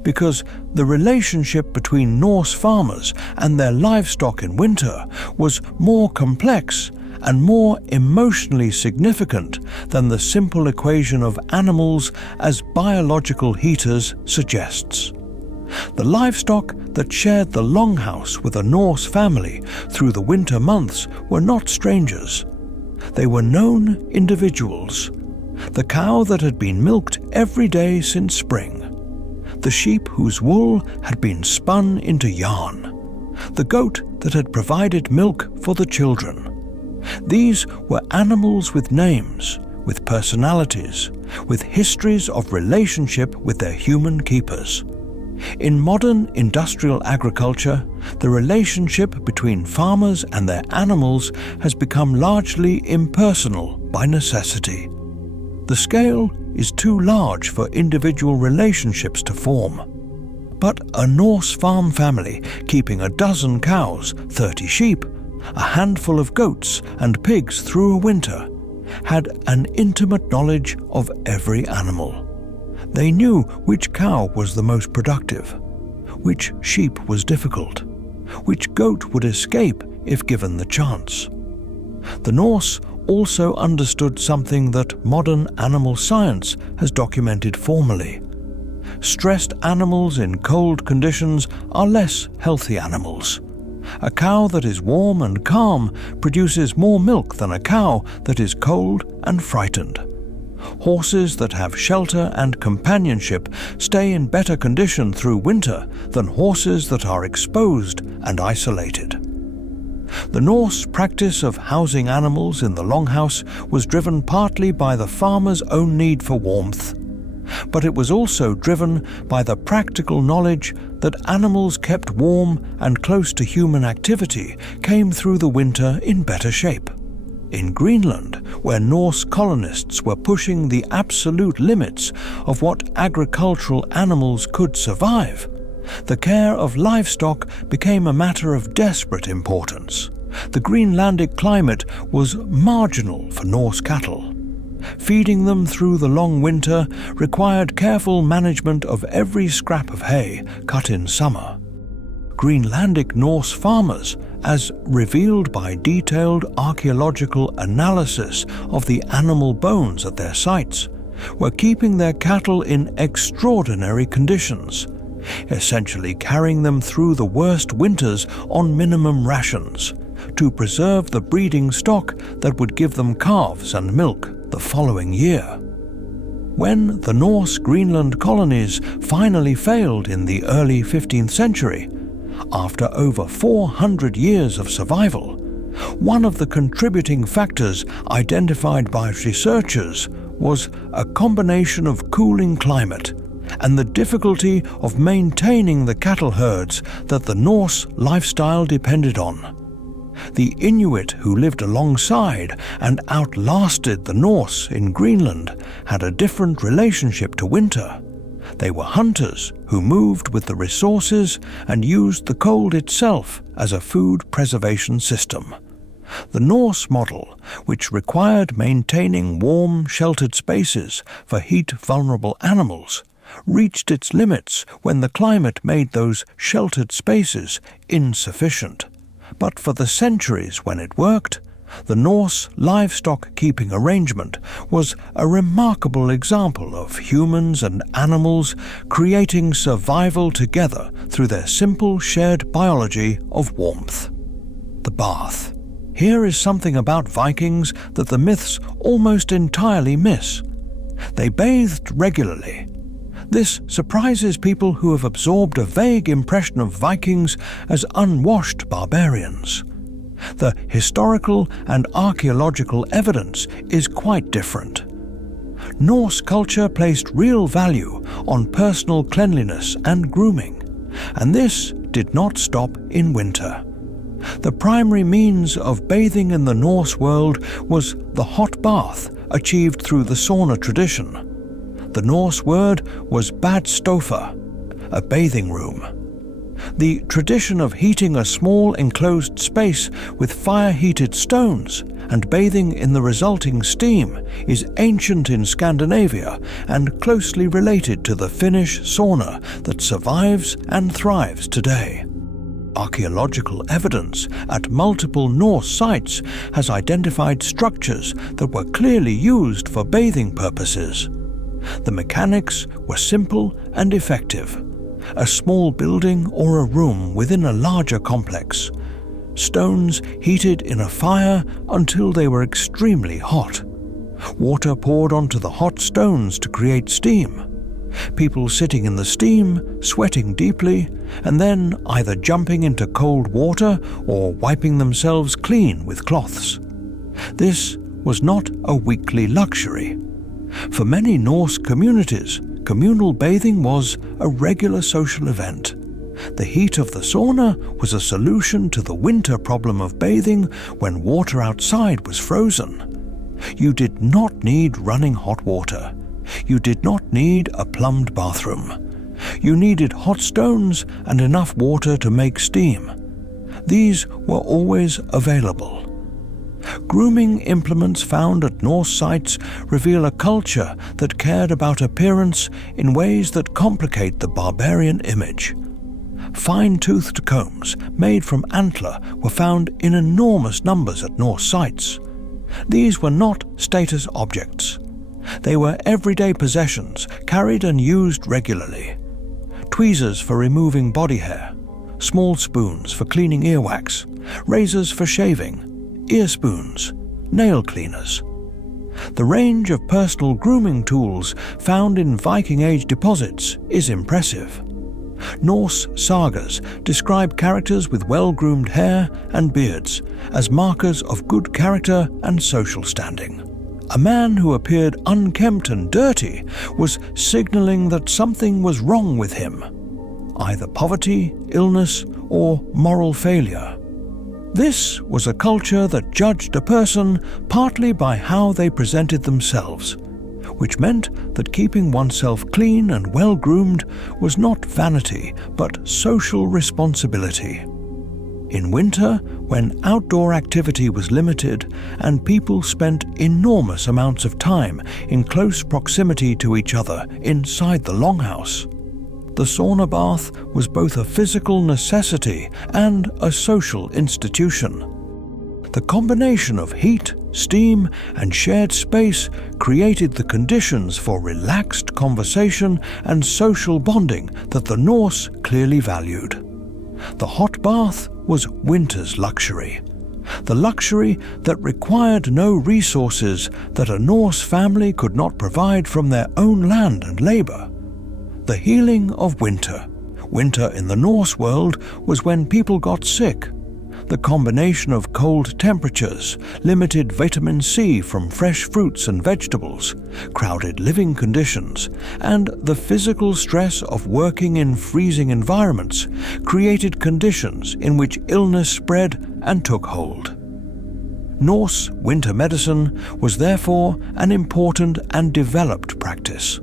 Because the relationship between Norse farmers and their livestock in winter was more complex and more emotionally significant than the simple equation of animals as biological heaters suggests. The livestock that shared the longhouse with a Norse family through the winter months were not strangers. They were known individuals. The cow that had been milked every day since spring. The sheep whose wool had been spun into yarn. The goat that had provided milk for the children. These were animals with names, with personalities, with histories of relationship with their human keepers. In modern industrial agriculture, the relationship between farmers and their animals has become largely impersonal by necessity. The scale is too large for individual relationships to form. But a Norse farm family keeping a dozen cows, 30 sheep, a handful of goats and pigs through a winter, had an intimate knowledge of every animal. They knew which cow was the most productive, which sheep was difficult, which goat would escape if given the chance. The Norse also understood something that modern animal science has documented formally. Stressed animals in cold conditions are less healthy animals. A cow that is warm and calm produces more milk than a cow that is cold and frightened. Horses that have shelter and companionship stay in better condition through winter than horses that are exposed and isolated. The Norse practice of housing animals in the longhouse was driven partly by the farmer's own need for warmth, but it was also driven by the practical knowledge that animals kept warm and close to human activity came through the winter in better shape. In Greenland, where Norse colonists were pushing the absolute limits of what agricultural animals could survive, the care of livestock became a matter of desperate importance. The Greenlandic climate was marginal for Norse cattle. Feeding them through the long winter required careful management of every scrap of hay cut in summer. Greenlandic Norse farmers, as revealed by detailed archaeological analysis of the animal bones at their sites, were keeping their cattle in extraordinary conditions, essentially carrying them through the worst winters on minimum rations, to preserve the breeding stock that would give them calves and milk the following year. When the Norse Greenland colonies finally failed in the early 15th century, after over 400 years of survival, one of the contributing factors identified by researchers was a combination of cooling climate and the difficulty of maintaining the cattle herds that the Norse lifestyle depended on. The Inuit who lived alongside and outlasted the Norse in Greenland had a different relationship to winter. They were hunters who moved with the resources and used the cold itself as a food preservation system. The Norse model, which required maintaining warm, sheltered spaces for heat-vulnerable animals, reached its limits when the climate made those sheltered spaces insufficient. But for the centuries when it worked, The Norse livestock-keeping arrangement was a remarkable example of humans and animals creating survival together through their simple shared biology of warmth. The bath. Here is something about Vikings that the myths almost entirely miss. They bathed regularly. This surprises people who have absorbed a vague impression of Vikings as unwashed barbarians. The historical and archaeological evidence is quite different. Norse culture placed real value on personal cleanliness and grooming, and this did not stop in winter. The primary means of bathing in the Norse world was the hot bath achieved through the sauna tradition. The Norse word was badstofa, a bathing room. The tradition of heating a small enclosed space with fire-heated stones and bathing in the resulting steam is ancient in Scandinavia and closely related to the Finnish sauna that survives and thrives today. Archaeological evidence at multiple Norse sites has identified structures that were clearly used for bathing purposes. The mechanics were simple and effective. A small building or a room within a larger complex. Stones heated in a fire until they were extremely hot. Water poured onto the hot stones to create steam. People sitting in the steam, sweating deeply, and then either jumping into cold water or wiping themselves clean with cloths. This was not a weekly luxury. For many Norse communities, communal bathing was a regular social event. The heat of the sauna was a solution to the winter problem of bathing when water outside was frozen. You did not need running hot water. You did not need a plumbed bathroom. You needed hot stones and enough water to make steam. These were always available. Grooming implements found at Norse sites reveal a culture that cared about appearance in ways that complicate the barbarian image. Fine-toothed combs made from antler were found in enormous numbers at Norse sites. These were not status objects. They were everyday possessions carried and used regularly. Tweezers for removing body hair, small spoons for cleaning earwax, razors for shaving, ear spoons, nail cleaners. The range of personal grooming tools found in Viking Age deposits is impressive. Norse sagas describe characters with well-groomed hair and beards as markers of good character and social standing. A man who appeared unkempt and dirty was signaling that something was wrong with him, either poverty, illness, or moral failure. This was a culture that judged a person partly by how they presented themselves, which meant that keeping oneself clean and well-groomed was not vanity but social responsibility. In winter, when outdoor activity was limited and people spent enormous amounts of time in close proximity to each other inside the longhouse, the sauna bath was both a physical necessity and a social institution. The combination of heat, steam, and shared space created the conditions for relaxed conversation and social bonding that the Norse clearly valued. The hot bath was winter's luxury. The luxury that required no resources that a Norse family could not provide from their own land and labor. The healing of winter. Winter in the Norse world was when people got sick. The combination of cold temperatures, limited vitamin C from fresh fruits and vegetables, crowded living conditions, and the physical stress of working in freezing environments created conditions in which illness spread and took hold. Norse winter medicine was therefore an important and developed practice.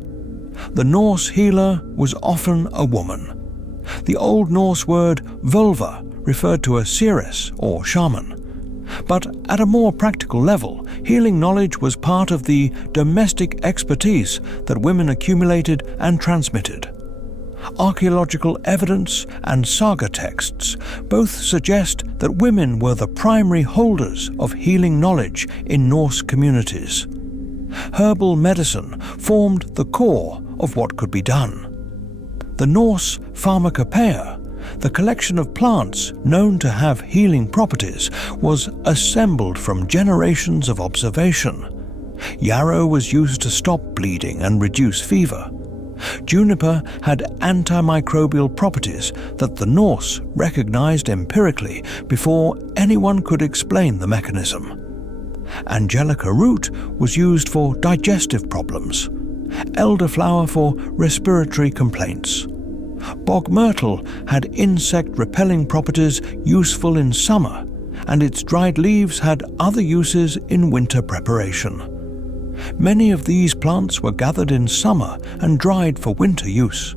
The Norse healer was often a woman. The Old Norse word vulva referred to a seeress or shaman. But at a more practical level, healing knowledge was part of the domestic expertise that women accumulated and transmitted. Archaeological evidence and saga texts both suggest that women were the primary holders of healing knowledge in Norse communities. Herbal medicine formed the core of what could be done. The Norse Pharmacopoeia, the collection of plants known to have healing properties, was assembled from generations of observation. Yarrow was used to stop bleeding and reduce fever. Juniper had antimicrobial properties that the Norse recognized empirically before anyone could explain the mechanism. Angelica root was used for digestive problems, elderflower for respiratory complaints. Bog myrtle had insect-repelling properties useful in summer, and its dried leaves had other uses in winter preparation. Many of these plants were gathered in summer and dried for winter use.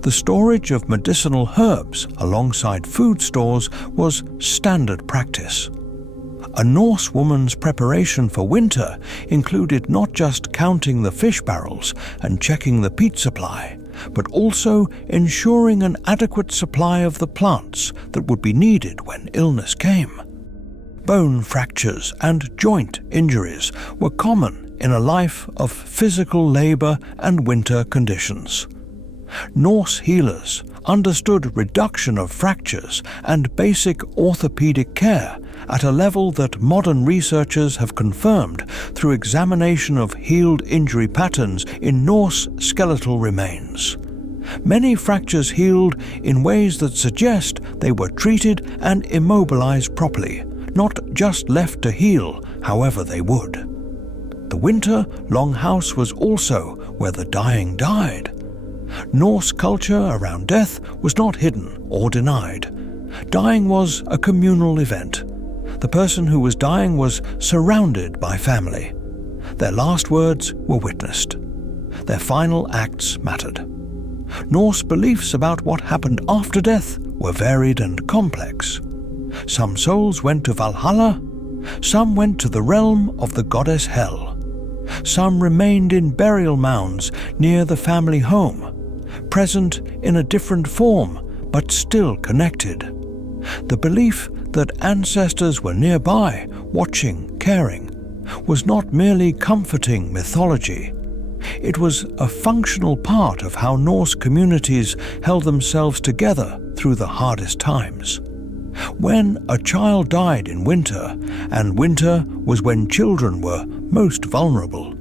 The storage of medicinal herbs alongside food stores was standard practice. A Norse woman's preparation for winter included not just counting the fish barrels and checking the peat supply, but also ensuring an adequate supply of the plants that would be needed when illness came. Bone fractures and joint injuries were common in a life of physical labor and winter conditions. Norse healers understood reduction of fractures and basic orthopedic care at a level that modern researchers have confirmed through examination of healed injury patterns in Norse skeletal remains. Many fractures healed in ways that suggest they were treated and immobilized properly, not just left to heal however they would. The winter longhouse was also where the dying died. Norse culture around death was not hidden or denied. Dying was a communal event. The person who was dying was surrounded by family. Their last words were witnessed. Their final acts mattered. Norse beliefs about what happened after death were varied and complex. Some souls went to Valhalla, some went to the realm of the goddess Hel. Some remained in burial mounds near the family home, present in a different form but still connected. The belief that ancestors were nearby, watching, caring, was not merely comforting mythology. It was a functional part of how Norse communities held themselves together through the hardest times. When a child died in winter, and winter was when children were most vulnerable,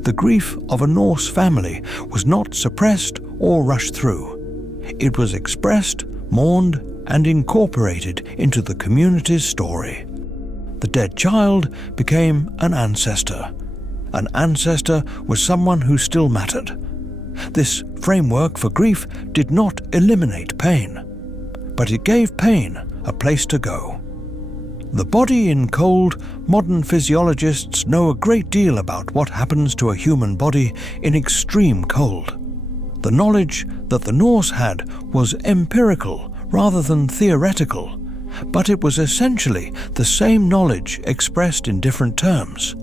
the grief of a Norse family was not suppressed or rushed through. It was expressed, mourned, and incorporated into the community's story. The dead child became an ancestor. An ancestor was someone who still mattered. This framework for grief did not eliminate pain, but it gave pain a place to go. The body in cold, modern physiologists know a great deal about what happens to a human body in extreme cold. The knowledge that the Norse had was empirical rather than theoretical, but it was essentially the same knowledge expressed in different terms.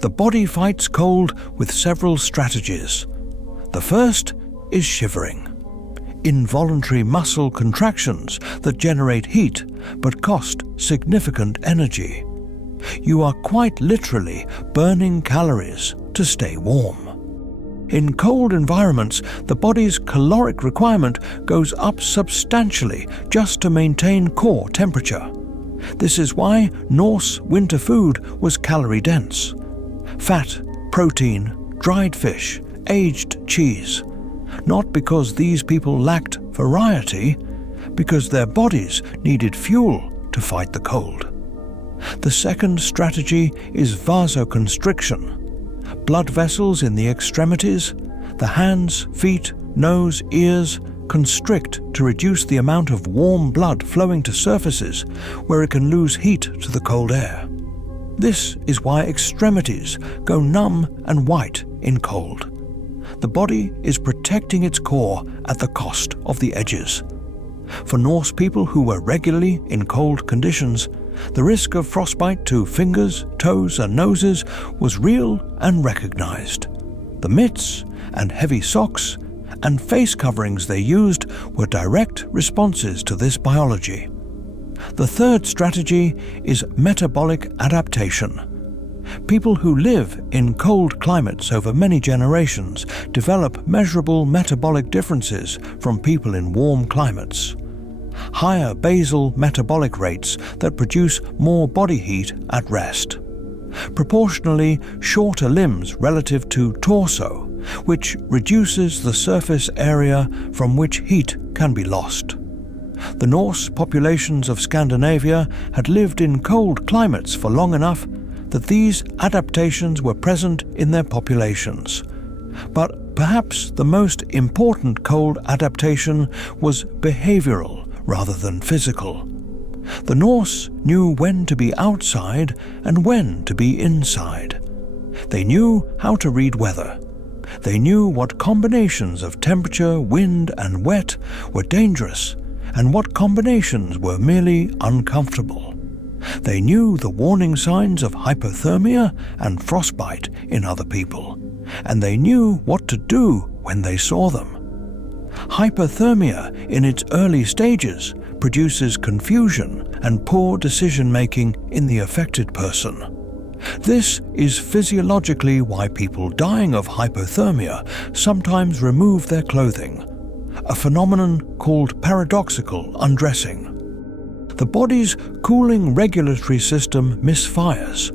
The body fights cold with several strategies. The first is shivering. Involuntary muscle contractions that generate heat but cost significant energy. You are quite literally burning calories to stay warm. In cold environments, the body's caloric requirement goes up substantially just to maintain core temperature. This is why Norse winter food was calorie-dense. Fat, protein, dried fish, aged cheese. Not because these people lacked variety, because their bodies needed fuel to fight the cold. The second strategy is vasoconstriction. Blood vessels in the extremities, the hands, feet, nose, ears, constrict to reduce the amount of warm blood flowing to surfaces where it can lose heat to the cold air. This is why extremities go numb and white in cold. The body is protecting its core at the cost of the edges. For Norse people who were regularly in cold conditions, the risk of frostbite to fingers, toes, and noses was real and recognized. The mitts and heavy socks and face coverings they used were direct responses to this biology. The third strategy is metabolic adaptation. People who live in cold climates over many generations develop measurable metabolic differences from people in warm climates. Higher basal metabolic rates that produce more body heat at rest. Proportionally shorter limbs relative to torso, which reduces the surface area from which heat can be lost. The Norse populations of Scandinavia had lived in cold climates for long enough that these adaptations were present in their populations. But perhaps the most important cold adaptation was behavioral rather than physical. The Norse knew when to be outside and when to be inside. They knew how to read weather. They knew what combinations of temperature, wind, and wet were dangerous, and what combinations were merely uncomfortable. They knew the warning signs of hypothermia and frostbite in other people, and they knew what to do when they saw them. Hypothermia in its early stages produces confusion and poor decision-making in the affected person. This is physiologically why people dying of hypothermia sometimes remove their clothing, a phenomenon called paradoxical undressing. The body's cooling regulatory system misfires,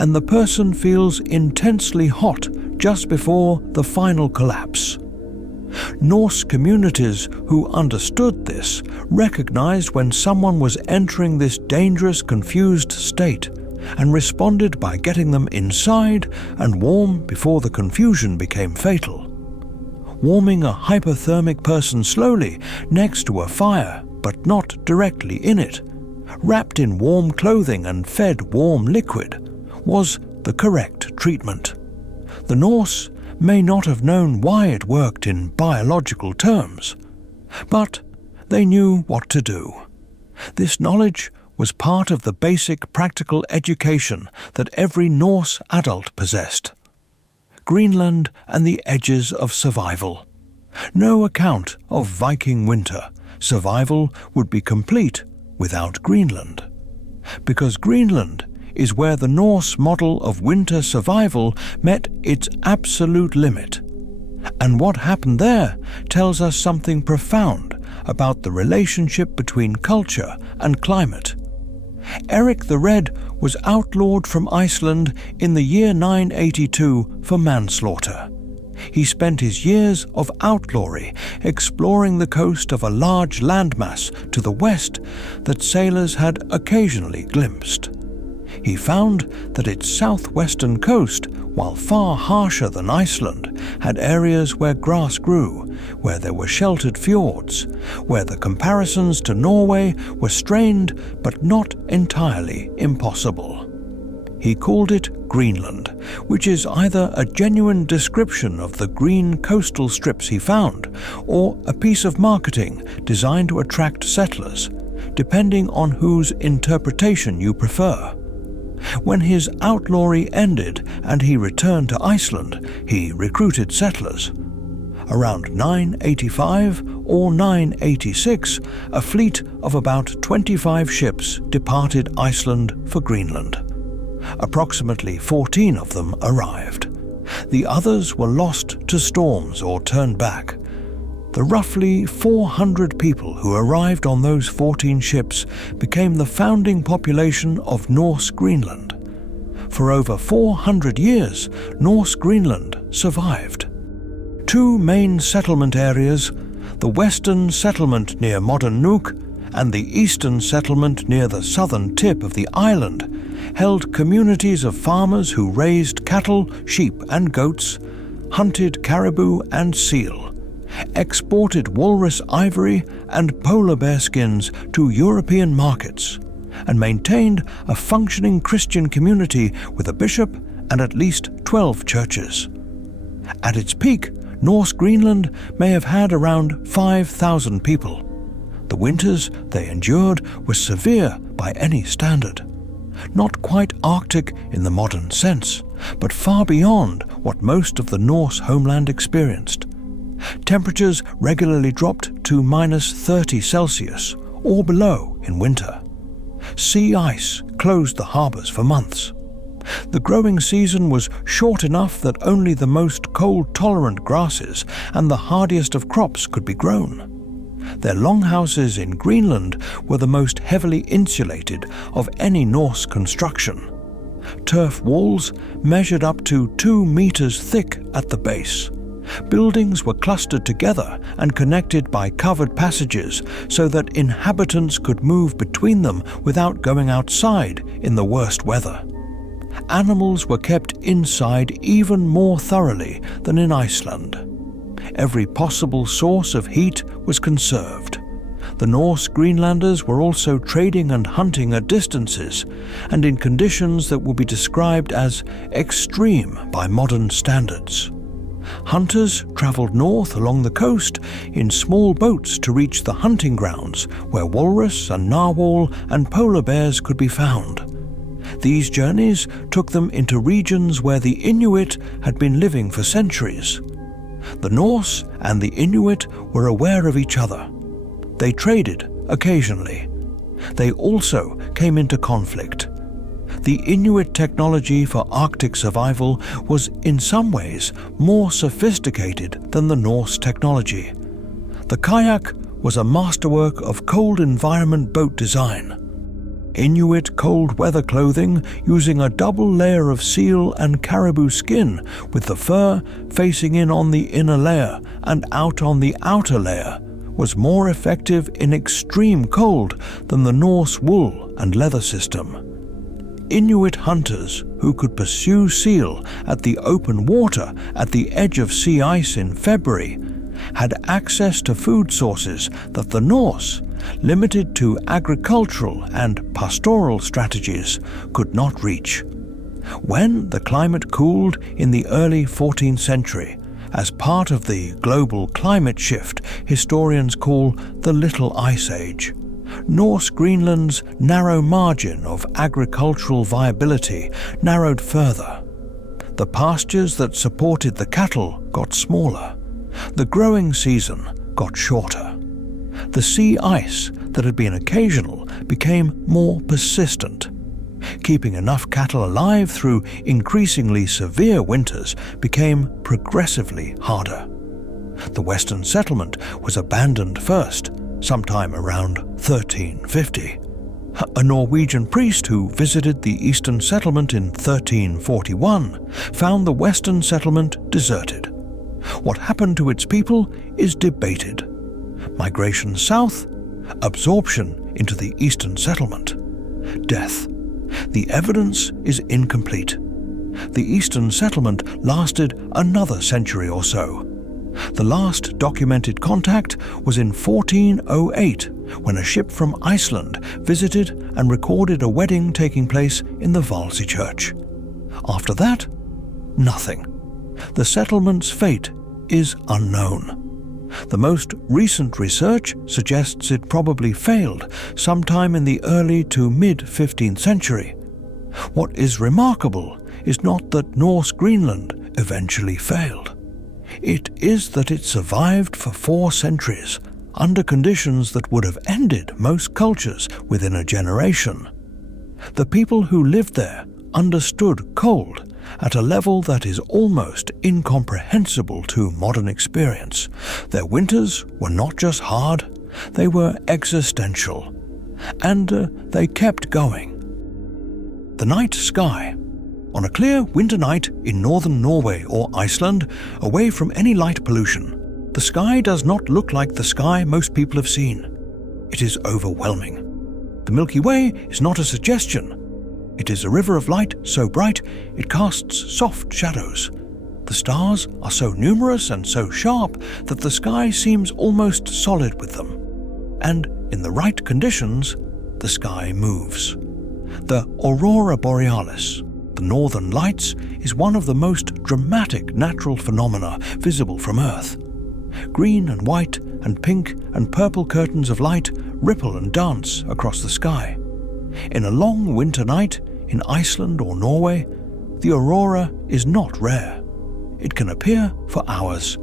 and the person feels intensely hot just before the final collapse. Norse communities who understood this recognized when someone was entering this dangerous, confused state and responded by getting them inside and warm before the confusion became fatal. Warming a hypothermic person slowly next to a fire, but not directly in it, wrapped in warm clothing and fed warm liquid, was the correct treatment. The Norse may not have known why it worked in biological terms, but they knew what to do. This knowledge was part of the basic practical education that every Norse adult possessed. Greenland and the edges of survival. No account of Viking winter survival would be complete without Greenland. Because Greenland is where the Norse model of winter survival met its absolute limit. And what happened there tells us something profound about the relationship between culture and climate. Eric the Red was outlawed from Iceland in the year 982 for manslaughter. He spent his years of outlawry exploring the coast of a large landmass to the west that sailors had occasionally glimpsed. He found that its southwestern coast, while far harsher than Iceland, had areas where grass grew, where there were sheltered fjords, where the comparisons to Norway were strained but not entirely impossible. He called it Greenland, which is either a genuine description of the green coastal strips he found, or a piece of marketing designed to attract settlers, depending on whose interpretation you prefer. When his outlawry ended and he returned to Iceland, he recruited settlers. Around 985 or 986, a fleet of about 25 ships departed Iceland for Greenland. Approximately 14 of them arrived. The others were lost to storms or turned back. The roughly 400 people who arrived on those 14 ships became the founding population of Norse Greenland. For over 400 years, Norse Greenland survived. Two main settlement areas, the western settlement near modern Nuuk and the eastern settlement near the southern tip of the island, held communities of farmers who raised cattle, sheep and goats, hunted caribou and seal, exported walrus ivory and polar bear skins to European markets, and maintained a functioning Christian community with a bishop and at least 12 churches. At its peak, Norse Greenland may have had around 5,000 people. The winters they endured were severe by any standard. Not quite Arctic in the modern sense, but far beyond what most of the Norse homeland experienced. Temperatures regularly dropped to -30 Celsius or below in winter. Sea ice closed the harbours for months. The growing season was short enough that only the most cold-tolerant grasses and the hardiest of crops could be grown. Their longhouses in Greenland were the most heavily insulated of any Norse construction. Turf walls measured up to 2 meters thick at the base. Buildings were clustered together and connected by covered passages so that inhabitants could move between them without going outside in the worst weather. Animals were kept inside even more thoroughly than in Iceland. Every possible source of heat was conserved. The Norse Greenlanders were also trading and hunting at distances, and in conditions that will be described as extreme by modern standards. Hunters travelled north along the coast in small boats to reach the hunting grounds where walrus and narwhal and polar bears could be found. These journeys took them into regions where the Inuit had been living for centuries. The Norse and the Inuit were aware of each other. They traded occasionally. They also came into conflict. The Inuit technology for Arctic survival was in some ways more sophisticated than the Norse technology. The kayak was a masterwork of cold environment boat design. Inuit cold weather clothing using a double layer of seal and caribou skin, with the fur facing in on the inner layer and out on the outer layer, was more effective in extreme cold than the Norse wool and leather system. Inuit hunters who could pursue seal at the open water at the edge of sea ice in February had access to food sources that the Norse, limited to agricultural and pastoral strategies, could not reach. When the climate cooled in the early 14th century, as part of the global climate shift historians call the Little Ice Age, Norse Greenland's narrow margin of agricultural viability narrowed further. The pastures that supported the cattle got smaller. The growing season got shorter. The sea ice that had been occasional became more persistent. Keeping enough cattle alive through increasingly severe winters became progressively harder. The Western settlement was abandoned first, sometime around 1350. A Norwegian priest who visited the eastern settlement in 1341 found the western settlement deserted. What happened to its people is debated. Migration south, absorption into the eastern settlement, death. The evidence is incomplete. The eastern settlement lasted another century or so. The last documented contact was in 1408, when a ship from Iceland visited and recorded a wedding taking place in the Valsey church. After that, nothing. The settlement's fate is unknown. The most recent research suggests it probably failed sometime in the early to mid-15th century. What is remarkable is not that Norse Greenland eventually failed. It is that it survived for 4 centuries, under conditions that would have ended most cultures within a generation. The people who lived there understood cold at a level that is almost incomprehensible to modern experience. Their winters were not just hard, they were existential. And they kept going. The night sky. On a clear winter night in northern Norway or Iceland, away from any light pollution, the sky does not look like the sky most people have seen. It is overwhelming. The Milky Way is not a suggestion. It is a river of light so bright it casts soft shadows. The stars are so numerous and so sharp that the sky seems almost solid with them. And in the right conditions, the sky moves. The aurora borealis, the northern lights, is one of the most dramatic natural phenomena visible from Earth. Green and white and pink and purple curtains of light ripple and dance across the sky. In a long winter night in Iceland or Norway, the aurora is not rare. It can appear for hours.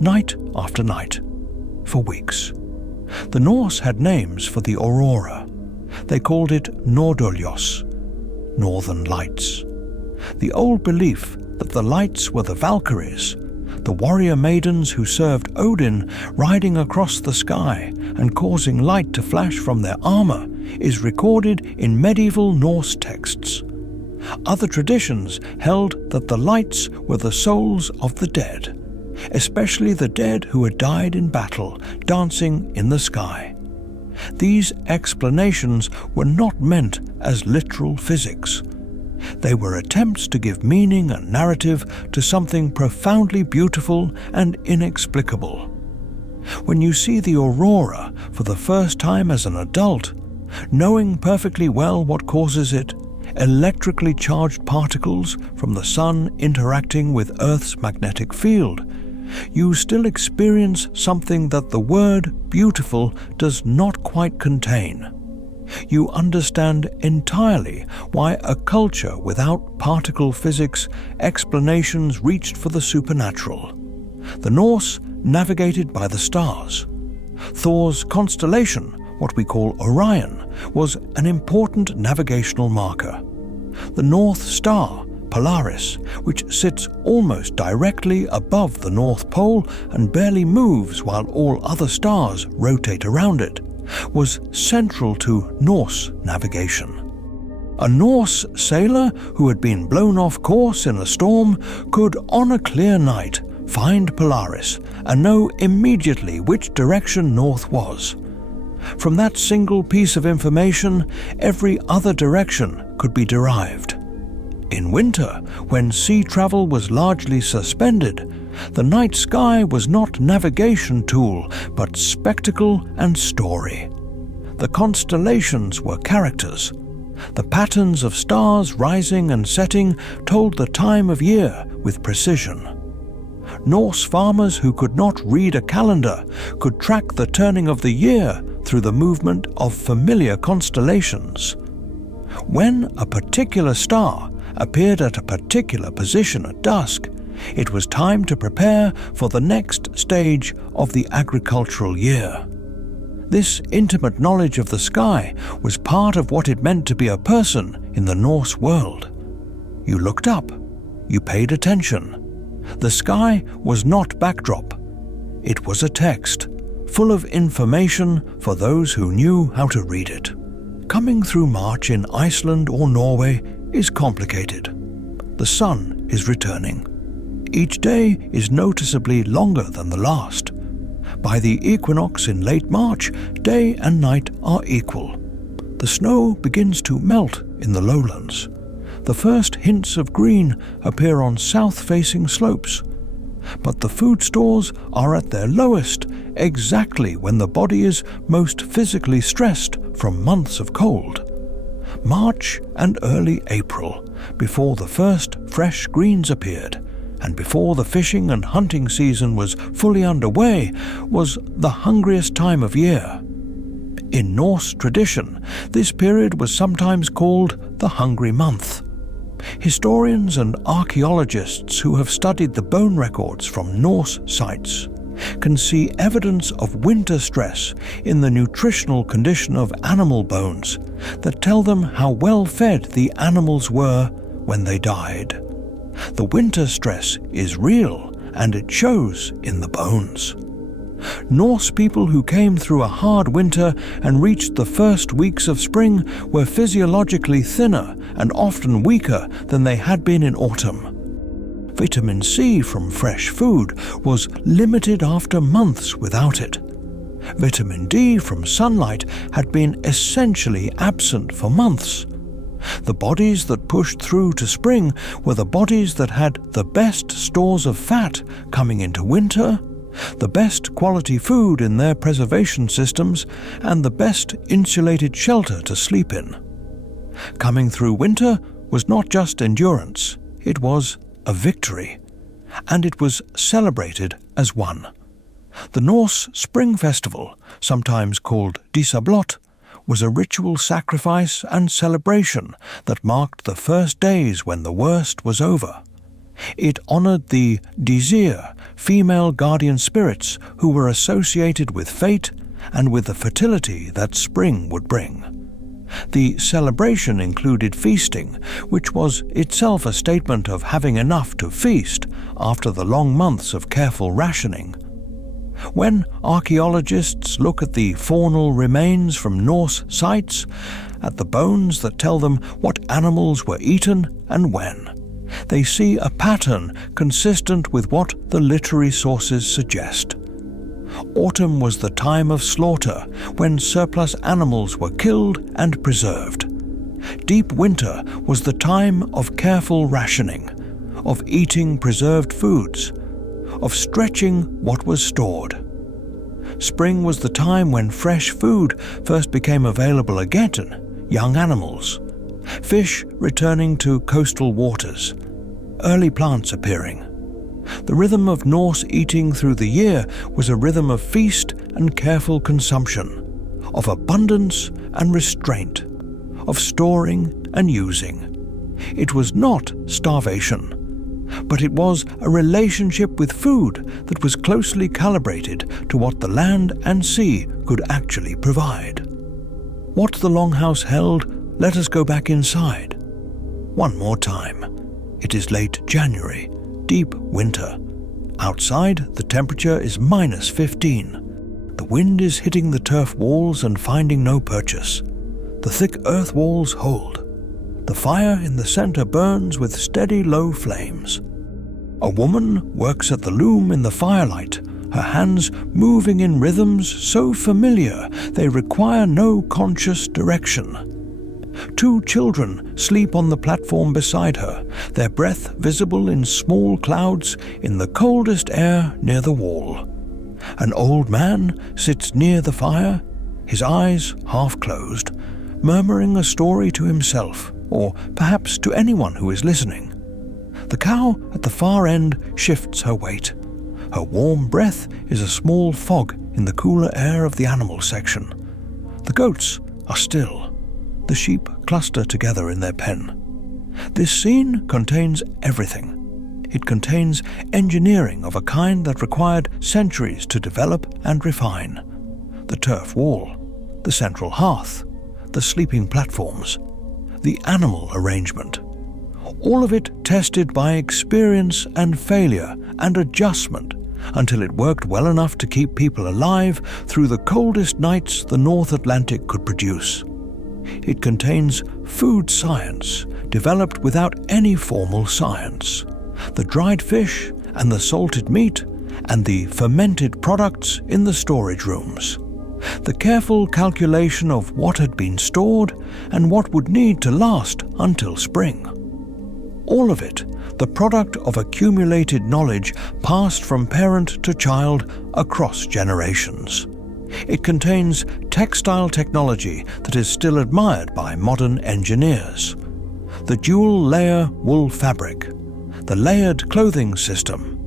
night after night, for weeks. The Norse had names for the aurora. They called it Nordoljos, Northern Lights. The old belief that the lights were the Valkyries, the warrior maidens who served Odin, riding across the sky and causing light to flash from their armor, is recorded in medieval Norse texts. Other traditions held that the lights were the souls of the dead, especially the dead who had died in battle, dancing in the sky. These explanations were not meant as literal physics. They were attempts to give meaning and narrative to something profoundly beautiful and inexplicable. When you see the aurora for the first time as an adult, knowing perfectly well what causes it, electrically charged particles from the sun interacting with Earth's magnetic field, you still experience something that the word beautiful does not quite contain. You understand entirely why a culture without particle physics explanations reached for the supernatural. The Norse navigated by the stars. Thor's constellation, what we call Orion, was an important navigational marker. The North Star, Polaris, which sits almost directly above the North Pole and barely moves while all other stars rotate around it, was central to Norse navigation. A Norse sailor who had been blown off course in a storm could, on a clear night, find Polaris and know immediately which direction north was. From that single piece of information, every other direction could be derived. In winter, when sea travel was largely suspended, the night sky was not navigation tool, but spectacle and story. The constellations were characters. The patterns of stars rising and setting told the time of year with precision. Norse farmers who could not read a calendar could track the turning of the year through the movement of familiar constellations. When a particular star appeared at a particular position at dusk, it was time to prepare for the next stage of the agricultural year. This intimate knowledge of the sky was part of what it meant to be a person in the Norse world. You looked up, you paid attention. The sky was not backdrop. It was a text, full of information for those who knew how to read it. Coming through March in Iceland or Norway is complicated. The sun is returning. Each day is noticeably longer than the last. By the equinox in late March, day and night are equal. The snow begins to melt in the lowlands. The first hints of green appear on south-facing slopes. But the food stores are at their lowest exactly when the body is most physically stressed from months of cold. March and early April, before the first fresh greens appeared, and before the fishing and hunting season was fully underway, was the hungriest time of year. In Norse tradition, this period was sometimes called the hungry month. Historians and archaeologists who have studied the bone records from Norse sites can see evidence of winter stress in the nutritional condition of animal bones that tell them how well fed the animals were when they died. The winter stress is real, and it shows in the bones. Norse people who came through a hard winter and reached the first weeks of spring were physiologically thinner and often weaker than they had been in autumn. Vitamin C from fresh food was limited after months without it. Vitamin D from sunlight had been essentially absent for months. The bodies that pushed through to spring were the bodies that had the best stores of fat coming into winter, the best quality food in their preservation systems, and the best insulated shelter to sleep in. Coming through winter was not just endurance, it was a victory, and it was celebrated as one. The Norse Spring Festival, sometimes called Dísablot, was a ritual sacrifice and celebration that marked the first days when the worst was over. It honored the Desir, female guardian spirits who were associated with fate and with the fertility that spring would bring. The celebration included feasting, which was itself a statement of having enough to feast after the long months of careful rationing. When archaeologists look at the faunal remains from Norse sites, at the bones that tell them what animals were eaten and when, they see a pattern consistent with what the literary sources suggest. Autumn was the time of slaughter, when surplus animals were killed and preserved. Deep winter was the time of careful rationing, of eating preserved foods, of stretching what was stored. Spring was the time when fresh food first became available again, young animals, fish returning to coastal waters, early plants appearing. The rhythm of Norse eating through the year was a rhythm of feast and careful consumption, of abundance and restraint, of storing and using. It was not starvation, but it was a relationship with food that was closely calibrated to what the land and sea could actually provide. What the Longhouse held, let us go back inside. One more time. It is late January, deep winter. Outside, the temperature is -15. The wind is hitting the turf walls and finding no purchase. The thick earth walls hold. The fire in the center burns with steady low flames. A woman works at the loom in the firelight, her hands moving in rhythms so familiar they require no conscious direction. 2 children sleep on the platform beside her, their breath visible in small clouds in the coldest air near the wall. An old man sits near the fire, his eyes half closed, murmuring a story to himself, or perhaps to anyone who is listening. The cow at the far end shifts her weight. Her warm breath is a small fog in the cooler air of the animal section. The goats are still. The sheep cluster together in their pen. This scene contains everything. It contains engineering of a kind that required centuries to develop and refine. The turf wall, the central hearth, the sleeping platforms, the animal arrangement. All of it tested by experience and failure and adjustment until it worked well enough to keep people alive through the coldest nights the North Atlantic could produce. It contains food science, developed without any formal science. The dried fish and the salted meat and the fermented products in the storage rooms. The careful calculation of what had been stored and what would need to last until spring. All of it, the product of accumulated knowledge passed from parent to child across generations. It contains textile technology that is still admired by modern engineers. The dual-layer wool fabric, the layered clothing system,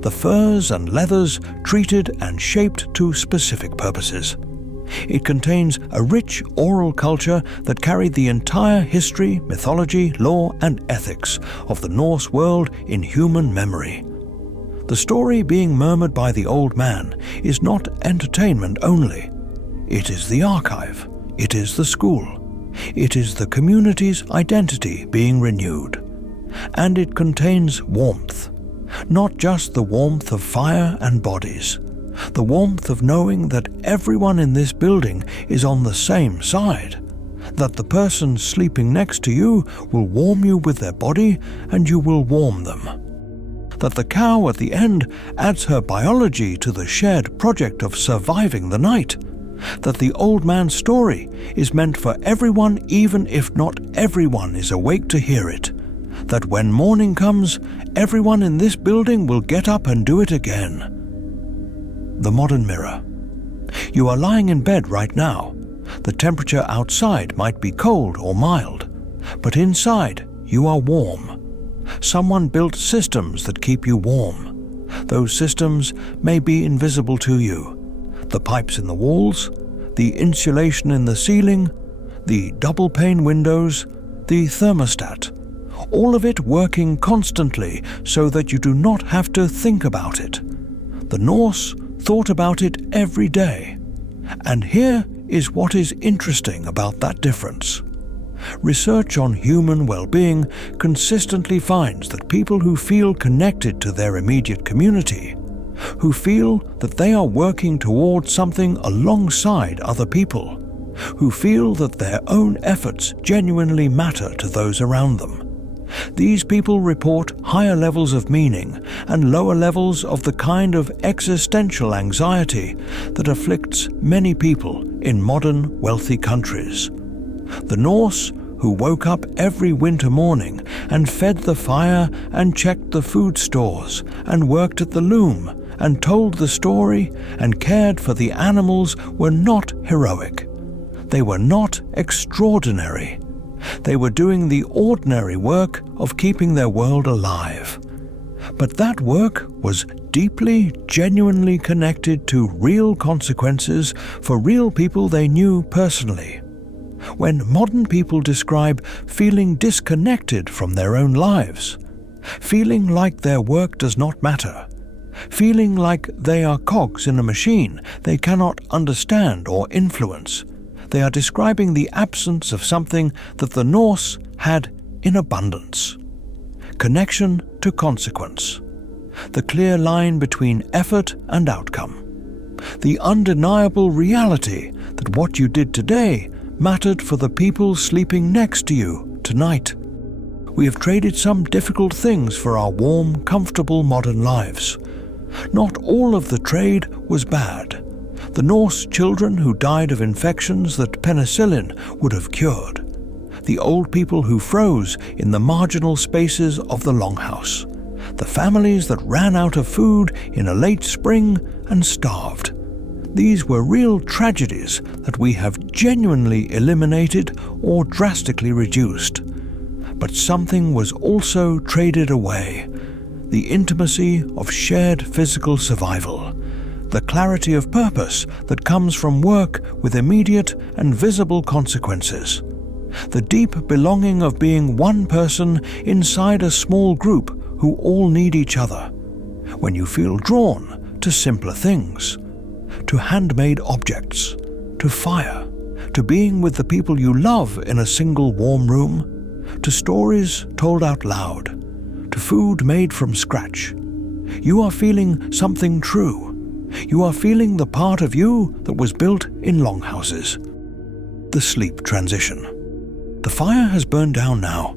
the furs and leathers treated and shaped to specific purposes. It contains a rich oral culture that carried the entire history, mythology, law, and ethics of the Norse world in human memory. The story being murmured by the old man is not entertainment only. It is the archive. It is the school. It is the community's identity being renewed. And it contains warmth. Not just the warmth of fire and bodies. The warmth of knowing that everyone in this building is on the same side. That the person sleeping next to you will warm you with their body and you will warm them. That the cow at the end adds her biology to the shared project of surviving the night. That the old man's story is meant for everyone even if not everyone is awake to hear it. That when morning comes, everyone in this building will get up and do it again. The modern mirror. You are lying in bed right now. The temperature outside might be cold or mild, but inside you are warm. Someone built systems that keep you warm. Those systems may be invisible to you. The pipes in the walls, the insulation in the ceiling, the double-pane windows, the thermostat. all of it working constantly so that you do not have to think about it. The Norse thought about it every day. And here is what is interesting about that difference. Research on human well-being consistently finds that people who feel connected to their immediate community, who feel that they are working towards something alongside other people, who feel that their own efforts genuinely matter to those around them, these people report higher levels of meaning and lower levels of the kind of existential anxiety that afflicts many people in modern wealthy countries. The Norse, who woke up every winter morning and fed the fire and checked the food stores and worked at the loom and told the story and cared for the animals, were not heroic. They were not extraordinary. They were doing the ordinary work of keeping their world alive. But that work was deeply, genuinely connected to real consequences for real people they knew personally. When modern people describe feeling disconnected from their own lives, feeling like their work does not matter, feeling like they are cogs in a machine they cannot understand or influence, they are describing the absence of something that the Norse had in abundance. Connection to consequence. The clear line between effort and outcome. The undeniable reality that what you did today mattered for the people sleeping next to you tonight. We have traded some difficult things for our warm, comfortable modern lives. Not all of the trade was bad. The Norse children who died of infections that penicillin would have cured. The old people who froze in the marginal spaces of the longhouse. The families that ran out of food in a late spring and starved. These were real tragedies that we have genuinely eliminated or drastically reduced. But something was also traded away. The intimacy of shared physical survival. The clarity of purpose that comes from work with immediate and visible consequences. The deep belonging of being one person inside a small group who all need each other. When you feel drawn to simpler things, to handmade objects, to fire, to being with the people you love in a single warm room, to stories told out loud, to food made from scratch. You are feeling something true. You are feeling the part of you that was built in longhouses. The sleep transition. The fire has burned down now.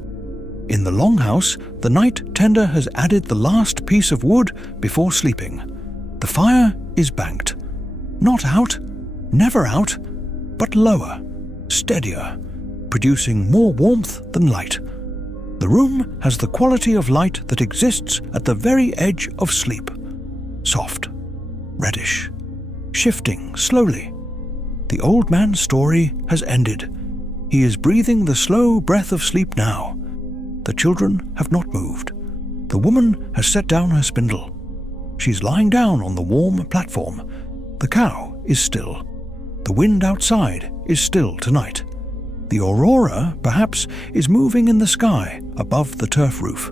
In the longhouse, the night tender has added the last piece of wood before sleeping. The fire is banked. Not out, never out, but lower, steadier, producing more warmth than light. The room has the quality of light that exists at the very edge of sleep. Soft, reddish, shifting slowly. The old man's story has ended. He is breathing the slow breath of sleep now. The children have not moved. The woman has set down her spindle. She's lying down on the warm platform. The cow is still. The wind outside is still tonight. The aurora, perhaps, is moving in the sky above the turf roof.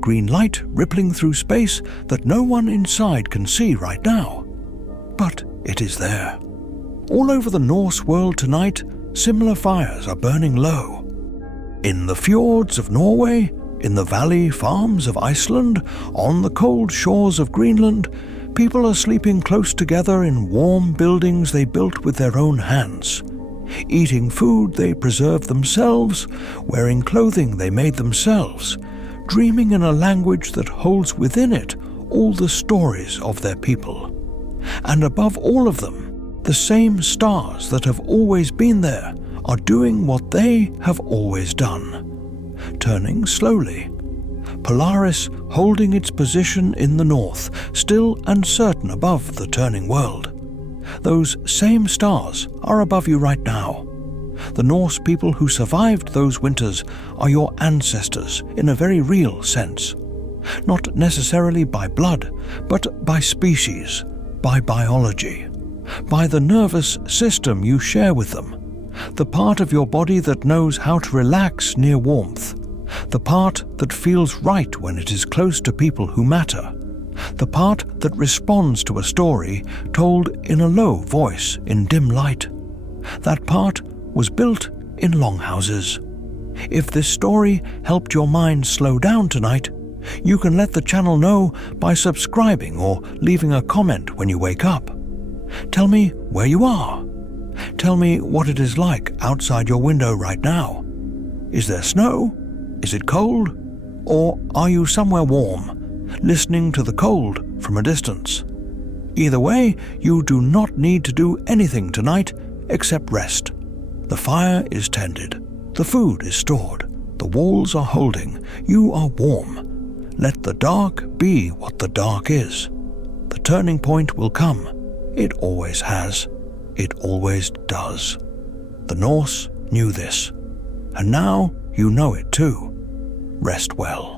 Green light rippling through space that no one inside can see right now. But it is there. All over the Norse world tonight, similar fires are burning low. In the fjords of Norway, in the valley farms of Iceland, on the cold shores of Greenland, people are sleeping close together in warm buildings they built with their own hands. Eating food they preserved themselves, wearing clothing they made themselves, dreaming in a language that holds within it all the stories of their people. And above all of them, the same stars that have always been there are doing what they have always done. Turning slowly. Polaris holding its position in the north, still uncertain above the turning world. Those same stars are above you right now. The Norse people who survived those winters are your ancestors in a very real sense. Not necessarily by blood, but by species, by biology, by the nervous system you share with them, the part of your body that knows how to relax near warmth, The part that feels right when it is close to people who matter. The part that responds to a story told in a low voice in dim light. That part was built in longhouses. If this story helped your mind slow down tonight, you can let the channel know by subscribing or leaving a comment when you wake up. Tell me where you are. Tell me what it is like outside your window right now. Is there snow? Is it cold? Or are you somewhere warm, listening to the cold from a distance? Either way, you do not need to do anything tonight except rest. The fire is tended. The food is stored. The walls are holding. You are warm. Let the dark be what the dark is. The turning point will come. It always has. It always does. The Norse knew this. And now you know it too. Rest well.